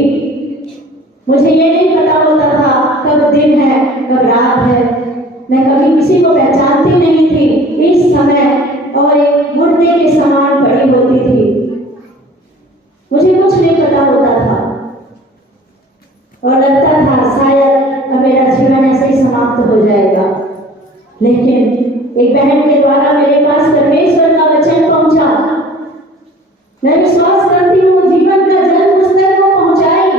मुझे ये नहीं पता होता था कब दिन है कब रात है। मैं कभी किसी को पहचानती नहीं थी इस समय, और एक मुर्दे के समान पड़ी होती थी। मुझे कुछ नहीं पता होता था और लगता था शायद अब मेरा जीवन ऐसे ही समाप्त हो जाएगा। लेकिन एक बहन के द्वारा मेरे पास परमेश्वर का वचन पहुंचा। मैं विश्वास करती हूँ जीवन का जल उस तक को पहुंचाई,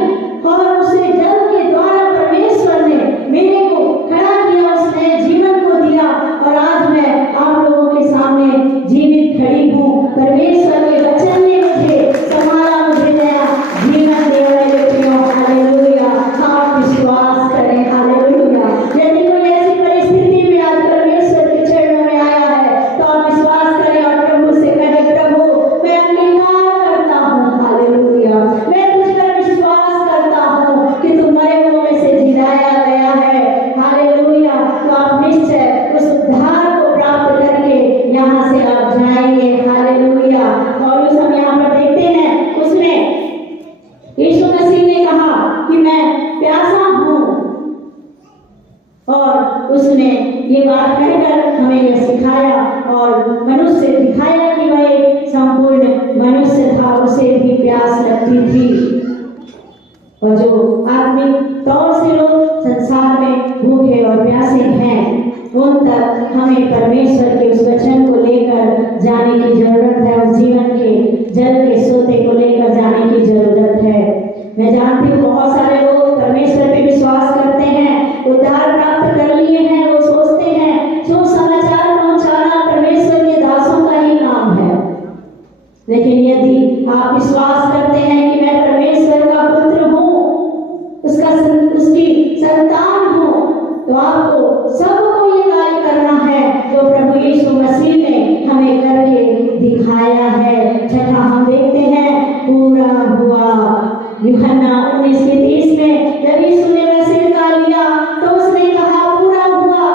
और उसे जल के द्वारा परमेश्वर ने मेरे को खड़ा किया, उसने जीवन को दिया, और आज मैं आप लोगों के सामने जीवित खड़ी हूँ। परमेश्वर के वचन ने मुझे संभाला, मुझे नया जीवन दिया मेरे प्रियो। हालेलुया। आप विश्वास करें। हालेलुया। यदि कोई ऐसी परिस्थिति में आज परमेश्वर के चरणों में आया है तो आप विश्वास करें और प्रभु से कहें, प्रभु मैं अंगीकार करता हूँ। हालेलुया। मैं तुझ पर विश्वास करता हूँ कि तू मरे हुओं में से जिलाया गया है। हालेलुया। तो आप निश्चय उस उद्धार को प्राप्त करके यहाँ से आप जाएंगे। हालेलुया। और उस हम यहाँ पर देखते हैं, उसमें यीशु मसीह ने कहा कि मैं प्यासा हूँ, और उसने ये बात कहकर हमें यह सिखाया और मनुष्य दिखाया कि वह एक संपूर्ण मनुष्य था, उसे भी प्यास लगती थी। और जो आत्मिक तौर से लोग संसार में भूखे और प्यासे हैं, उन तक हमें परमेश्वर के उस वचन को लेकर जाने की जरूरत है, उस जीवन के जल के सोते को लेकर जाने की जरूरत है। मैं जानती हूँ बहुत सारे लोग परमेश्वर पे विश्वास करते हैं, उद्धार प्राप्त कर लिए हैं, वो सोचते हैं सुसमाचार पहुंचाना परमेश्वर के दासों का ही काम है। लेकिन यदि आप विश्वास करते हैं कि मैं परमेश्वर का पुत्र हूँ, उसकी संतान हूँ, तो आपको सबको ये कार्य करना है जो प्रभु यीशु मसीह ने हमें करके दिखाया है। छठा हम देखते हैं, पूरा हुआ। यूहन्ना 19:30 में जब यीशु ने वह सिरका लिया तो उसने कहा पूरा हुआ।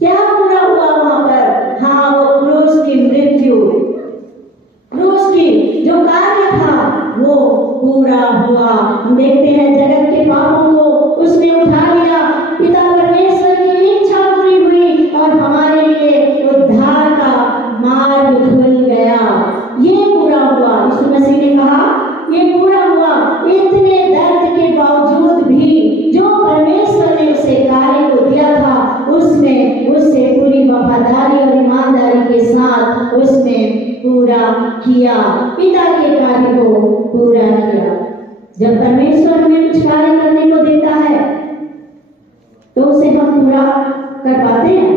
क्या पूरा हुआ वहां पर? हाँ, वो क्रूस की मृत्यु, क्रूस की जो कार्य था वो पूरा हुआ। हम देखते हैं जगत के पापों को उसने उठा लिया, पिता परमेश्वर की इच्छा पूरी हुई और हमारे लिए उद्धार का मार्ग खुल गया। ये पूरा हुआ। यीशु मसीह ने कहा ये पूरा हुआ। इतने दर्द के बावजूद भी जो परमेश्वर ने उसे कार्य को दिया था, उसने उससे पूरी वफादारी और ईमानदारी के साथ उसने पूरा किया, पिता के कार्य को पूरा किया। जब परमेश्वर हमें कुछ कार्य करने को देता है तो उसे हम पूरा कर पाते हैं।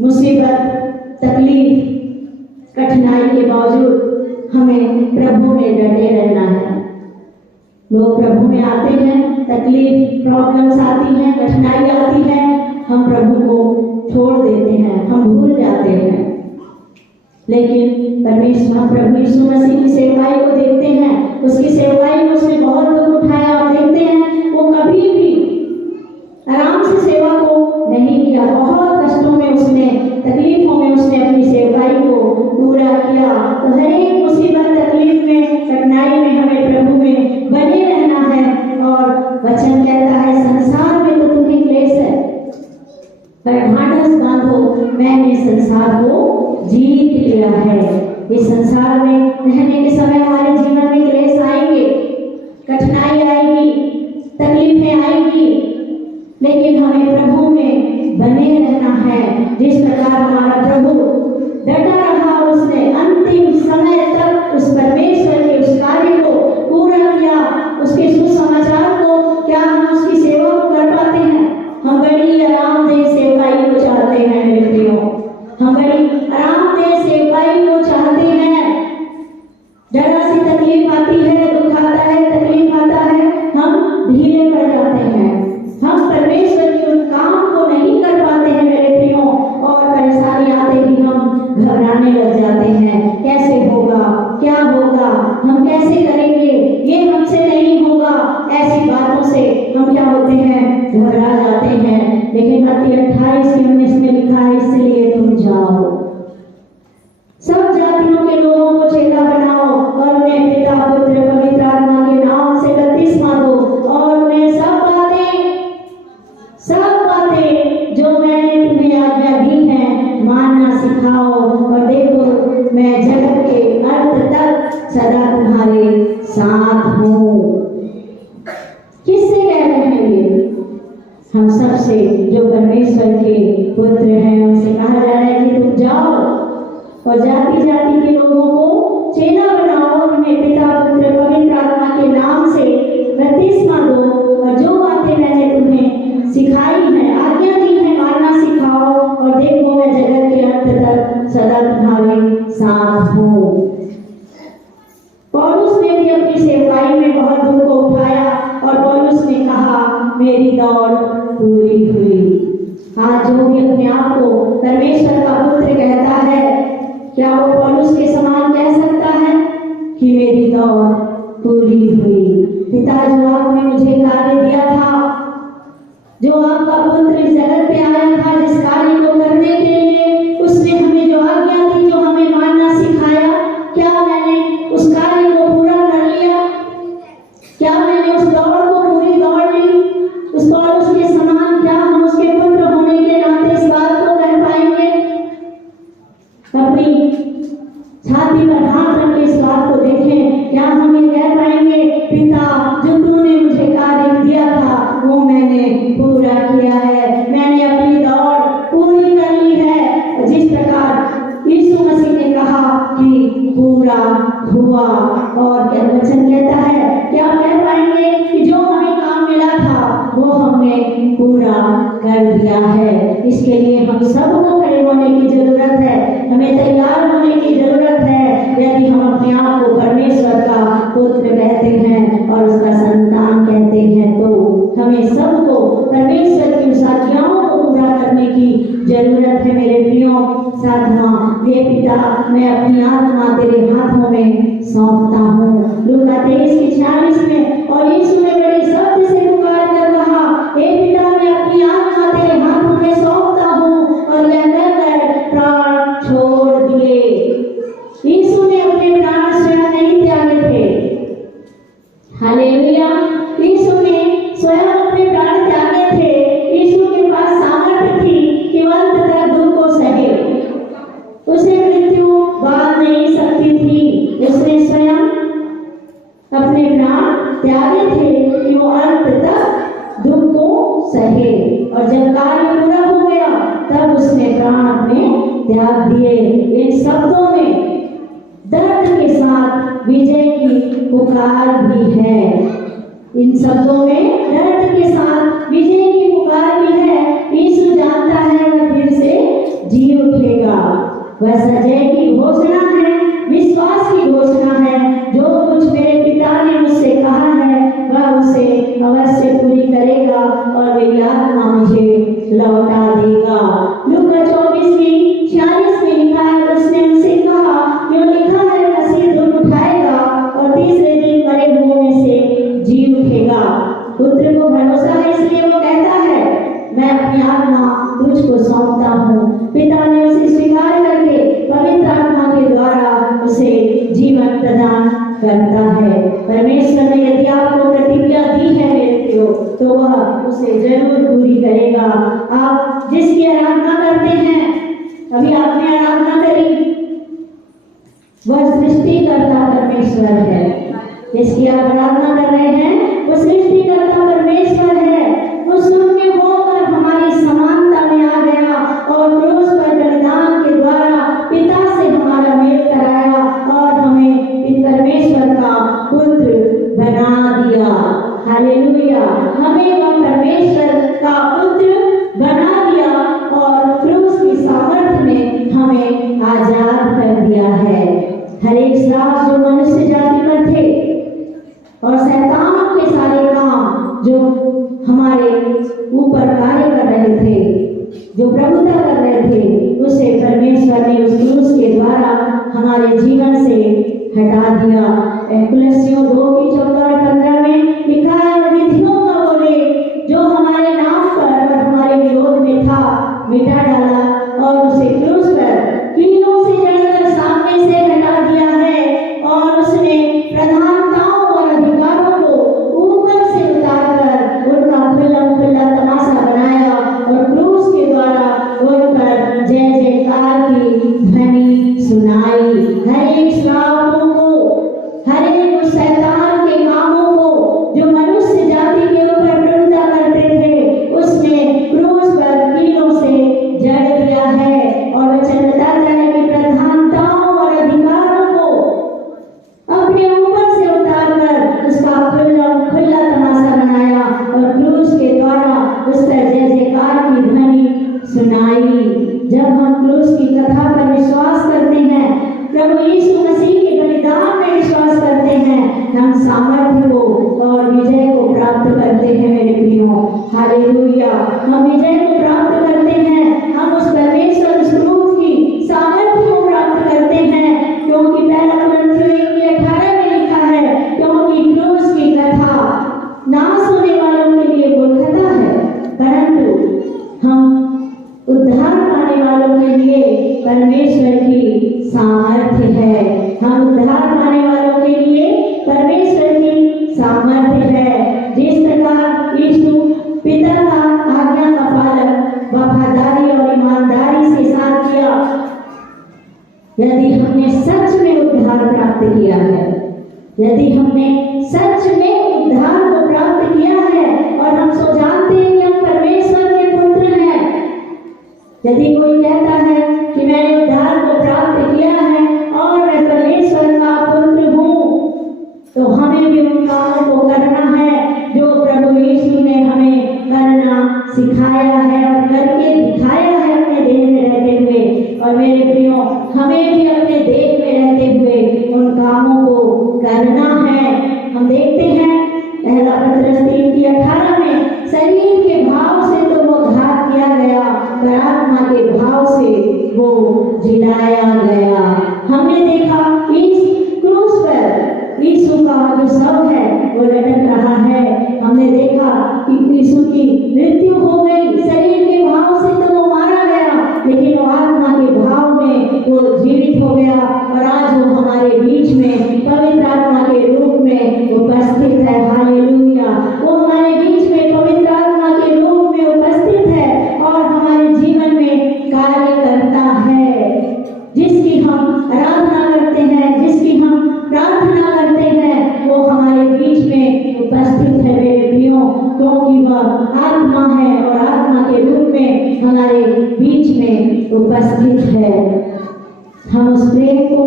मुसीबत, तकलीफ, कठिनाई के बावजूद हमें प्रभु में डटे रहना है। लोग प्रभु में आते हैं, तकलीफ, प्रॉब्लम्स आती हैं, कठिनाई आती है, हम प्रभु को छोड़ देते हैं, हम भूल जाते हैं। लेकिन परमेश्वर प्रभु यीशु मसीह की सेवकाई को देखते हैं, उसकी सेवकाई में उसने बहुत दुख उठाया। आप देखते हैं वो कभी भी आराम से सेवा को नहीं किया, बहुत कष्टों में उसने, तकलीफों में उसने अपनी सेवकाई को पूरा किया। तो हर एक मुसीबत, तकलीफ में, कठिनाई में हमें प्रभु में बने रहना है। और वचन कहता है संसार में तो तुम्हें क्लेश है, पर ढाढ़स बांधो, मैंने संसार को जीत लिया है। इस संसार में रहने के समय हमारे जीवन में क्लेश आएंगे, कठिनाई आएगी, के लोगों को चेला बनाओ और उन्हें पिता पुत्र पवित्र आत्मा के नाम से बपतिस्मा दो, और जो बातें मैंने तुम्हें सिखाई है, आज्ञा दी है, मानना सिखाओ, और देखो मैं जगत के अंत तक सदा तुम्हारे साथ हूँ। पौलुस ने भी अपनी सेवकाई में बहुत दुख को उठाया और पौलुस ने कहा, मेरी दौड़ पूरी हुई। आज जो भी अपने आप को परमेश्वर का पुत्र कहता है, क्या वो पौलुस के समान कह सकता है कि मेरी दौड़ पूरी हुई? पिता, जो आपने मुझे कार्य दिया था, जो आपका पुत्र इस जगत पे आया था जिस कार्य को करने के लिए, उसने हमें जो आज्ञा दी, जो हमें मानना सिखाया, क्या मैंने उस कार्य को पूरा कर लिया? क्या मैंने उस दौड़ को पूरी दौड़ ली? उस पौलुस के समान क्या हम उसके पुत्र होने के नाते इस बात को कह पाएंगे? अपनी छाती पर हाथ रख के इस बात को देखें, क्या हम ये कह पाएंगे, पिता, जो तूने मुझे कार्य दिया था वो मैंने पूरा किया है, मैंने अपनी दौड़ पूरी कर ली है। जिस प्रकार यीशु मसीह ने कहा कि पूरा हुआ, और क्या वचन कहता है, क्या कह पाएंगे कि जो हमें काम मिला था वो हमने पूरा कर दिया है? इसके लिए हम सबको खड़े होने की जरूरत है, हमें तैयार होने की जरूरत है। यदि हम अपने आप को परमेश्वर का पुत्र कहते हैं और उसका संतान कहते हैं, तो हमें सबको परमेश्वर की उस आज्ञाओं को पूरा करने की जरूरत है। मेरे प्रियो साधुओं, हे पिता, मैं अपनी आत्मा तेरे हाथों में सौंपता हूँ। लूका 23:46 में और यीशु ने बड़े शब्द से पुकार कर कहा, हे पिता, मैं अपनी आत्मा तेरे हाथों में सौंपता हूँ, और यह कहकर प्राण छोड़ दिए। यीशु ने अपने प्राण स्वयं नहीं त्यागे थे। हालेलुया। यीशु ने स्वयं अपने प्राण त्यागे थे। यीशु के पास सामर्थ्य थी कि वह अंत तक दुख को सहे। उसे मृत्यु बांध नहीं सकती थी। उसने स्वयं अपने प्राण त्यागे थे कि वो अंत तक दुख को सहे, और जब कार्य पूरा हो गया तब उसने प्राण अपने त्याग दिए। इन शब्दों में दर्द के साथ विजय की पुकार भी है। इन शब्दों में दर्द के साथ विजय की पुकार भी है। यीशु जानता है वह फिर से जी उठेगा। वह सजय की घोषणा है, विश्वास की घोषणा है। जो कुछ मेरे पिता ने मुझसे कहा है वह उसे अवश्य पूरी करेगा, और मेरी आत्मा मुझे लौटा देगा। लूका 24:46 में लिखा है, उसने उनसे कहा, जो लिखा है, मसीह दुख उठाएगा और तीसरे दिन मरे हुओं में से जी उठेगा। पुत्र को भरोसा है, इसलिए वो कहता है, मैं अपनी आत्मा तुझको सौंपता हूँ। पिता ने उसे स्वीकार करके पवित्र आत्मा के द्वारा उसे जीवन प्रदान करता है। परमेश्वर ने यदि आपको प्रतिज्ञा दी है मेरे प्रियो, तो वह उसे जरूर पूरी करेगा। आप जिसकी आराधना करते हैं, अभी आपने आराधना करी, वह सृष्टिकर्ता परमेश्वर है। जिसकी आप आराधना कर रहे हैं वो सृष्टिकर्ता परमेश्वर है। वो शून्य होकर हमारी समानता में आ गया और क्रूस पर बलिदान के द्वारा पिता से हमारा मेल कराया और हमें इस परमेश्वर का पुत्र बना दिया। हालेलुया। हमें वह परमेश्वर का पुत्र बना दिया और क्रूस की सामर्थ्य ने हमें आजाद कर दिया है। हर एक श्राप जो मनुष्य जाति पर थे और शैतान के सारे काम जो हमारे ऊपर कार्य कर रहे थे, जो प्रभुता कर रहे थे, उसे परमेश्वर ने उस क्रूस के द्वारा हमारे जीवन से हटा दिया। कुलस्सियों 2:14-15 में लिखा है, विधियों का बोले जो हमारे नाम पर और हमारे विरोध में था मिटा डाला और उसे क्रूस पर कीलों से जड़कर सामने से हटा दिया है, और उसने प्रधानताओं और अधिकारों को ऊपर से उतारकर उनका खुला तमाशा बनाया और क्रूस के द्वारा उन पर जय जयकार की ध्वनि सुनाई। हर एक श्रापों को, हर एक शैतान के कामों को जो मनुष्य जाति के ऊपर प्रभुता करते थे, उसने क्रूस पर कीलों से जड़ दिया है। और वचन बताता है कि प्रधानताओं और अधिकार विश्वास करते हैं हम सामर्थ्य को और विजय को प्राप्त करते हैं मेरे प्रियो। हालेलुया। हम विजय को प्राप्त करते हैं, हम उस परमेश्वर उस क्रूस की सामर्थ्य को प्राप्त करते हैं, क्योंकि पहला कुरिन्थियों 1:18 में लिखा है, क्योंकि क्रूस की कथा नाश होने वालों के लिए मूर्खता है, परंतु हम उद्धार पाने वालों के लिए परमेश्वर की सामर्थ्य है। हम उद्धार पाने वालों के लिए परमेश्वर की सामर्थ्य है। जिस प्रकार यीशु पिता का आज्ञा का पालन वफादारी और ईमानदारी से साथ किया, यदि हमने सच में उद्धार प्राप्त किया है, यदि हमने सच में उद्धार को प्राप्त किया है और हम सो जानते हैं कि हम परमेश्वर के पुत्र हैं, यदि कोई कहता है कि मैंने उद्धार को प्राप्त किया है और मैं परमेश्वर का पुत्र हूँ, तो हमें भी उन कामों को करना है जो प्रभु यीशु ने हमें करना सिखाया है और करके दिखाया है अपने देह में रहते हुए। और मेरे प्रियो, हमें भी अपने देह में रहते हुए उन कामों को करना है। हम देखते हैं पहला पत्रस 3:18 में, शरीर के भाव से तो वो घात किया गया, पर आत्मा के भाव से वो जिलाया गया। हमने देखा इस क्रूस पर यीशु का जो शव है वो लटक रहा है। हमने देखा कि यीशु की मृत्यु हो गई, शरीर के भाव से तो वो मारा गया, लेकिन वो आत्मा के भाव में वो जीवित हो गया और आज वो हमारे बीच में पवित्र आत्मा के रूप में उपस्थित है। हालेलुया। वो हमारे बीच में पवित्र आत्मा के रूप में उपस्थित है और हमारे जीवन में कार्य करता है। जिसकी हम आराधना करते हैं, जिसकी हम प्रार्थना करते हैं, वो हमारे बीच में उपस्थित है मेरे प्रियो, क्योंकि वह आत्मा है और आत्मा के रूप में हमारे बीच में उपस्थित है। हम उस प्रेम को,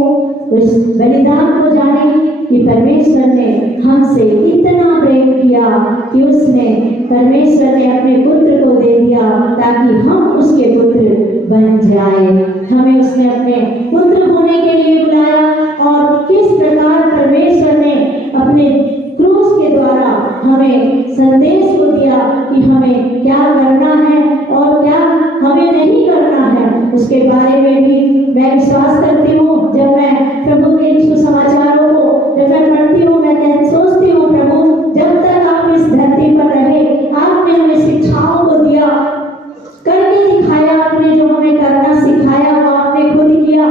उस बलिदान को जाने कि परमेश्वर ने हमसे इतना प्रेम किया कि उसने परमेश्वर ने अपने पुत्र को दे दिया ताकि हम उसके पुत्र बन जाएं। हमें उसने अपने पुत्र होने के लिए बुलाया और किस प्रकार परमेश्वर ने अपने क्रूस के द्वारा हमें संदेश को दिया कि हमें क्या करना है और क्या हमें नहीं करना है, उसके बारे में भी मैं विश्वास करती हूँ। जब मैं प्रभु के सुसमाचारों को जब मैं पढ़ती हूँ, मैं सोचती हूँ, प्रभु जब तक आप इस धरती पर रहे, आपने हमें शिक्षाओं को दिया, करके दिखाया, आपने जो हमें करना सिखाया वो आपने खुद किया।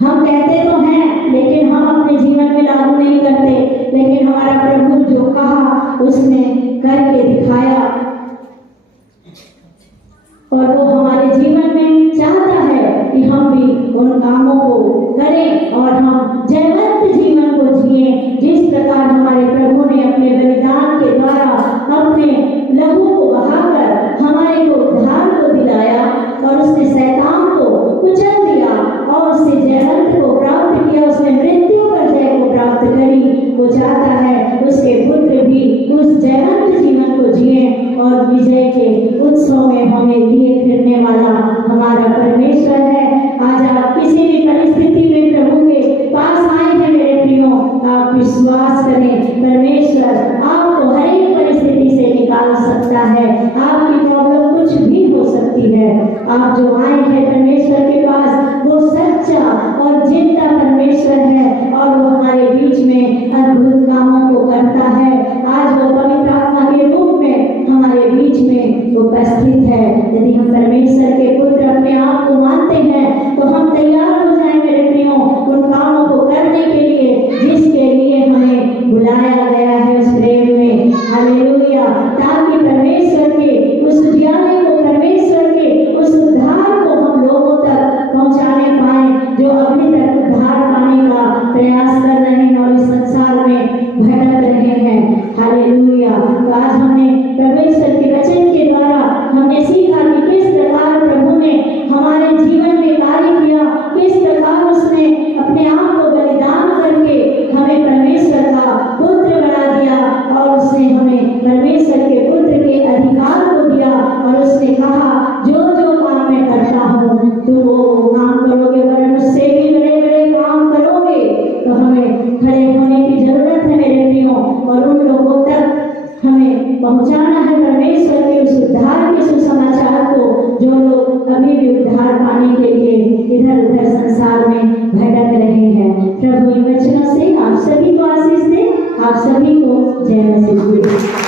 हम कहते तो हैं लेकिन हम अपने जीवन में लागू नहीं करते, लेकिन हमारा प्रभु जो कहा उसने करके दिखाया और वो हमारे जीवन में चाहता है कि हम भी उन कामों को करें और हम जयवंत जीवन को जिए। जिस प्रकार हमारे प्रभु ने अपने बलिदान के द्वारा अपने लहू को बहाकर हमारे को उद्धार को दिलाया और उसने शैतान को कुचल दिया और उससे जयवंत को प्राप्त किया, उसने मृत्यु पर जय को प्राप्त करी। वो चाहता है उसके पुत्र भी उस जयवंत जीवन को जिए और विजय के उत्सव में हमें लिए फिरने वाला हमारा परमेश्वर है। आज आप किसी भी परिस्थिति में प्रभु के पास आए हैं मेरे प्रियो, आप विश्वास करें, परमेश्वर आपको हर एक परिस्थिति से निकाल सकता है। आपकी प्रॉब्लम कुछ भी हो सकती है, आप जो आए हैं परमेश्वर के पास वो सच्चा और जिंदा परमेश्वर है और वो हमारे बीच में अद्भुत कामों को करता है। आज वो पवित्र आत्मा के रूप में हमारे बीच में उपस्थित है। यदि हम परमेश्वर के पुत्र अपने आप को मानते हैं तो हम तैयार हो जाएं मेरे प्रियो उन कामों को करने के लिए जिसके लिए हमें बुलाया गया है उस प्रेम में। हालेलुया। ताकि परमेश्वर के उस उजियाले को, परमेश्वर के उस उद्धार को हम लोगों तक पहुंचाने पाए जो अभी तक उद्धार पाने का प्रयास कर रहे हैं और इस संसार में पहुंचाना है परमेश्वर के उस उद्धार के सुसमाचार को, जो लोग अभी भी उद्धार पाने के लिए इधर उधर संसार में भटक रहे हैं। प्रभु इन वचनों से आप सभी को आशीष दे, आप सभी को जय मसीह।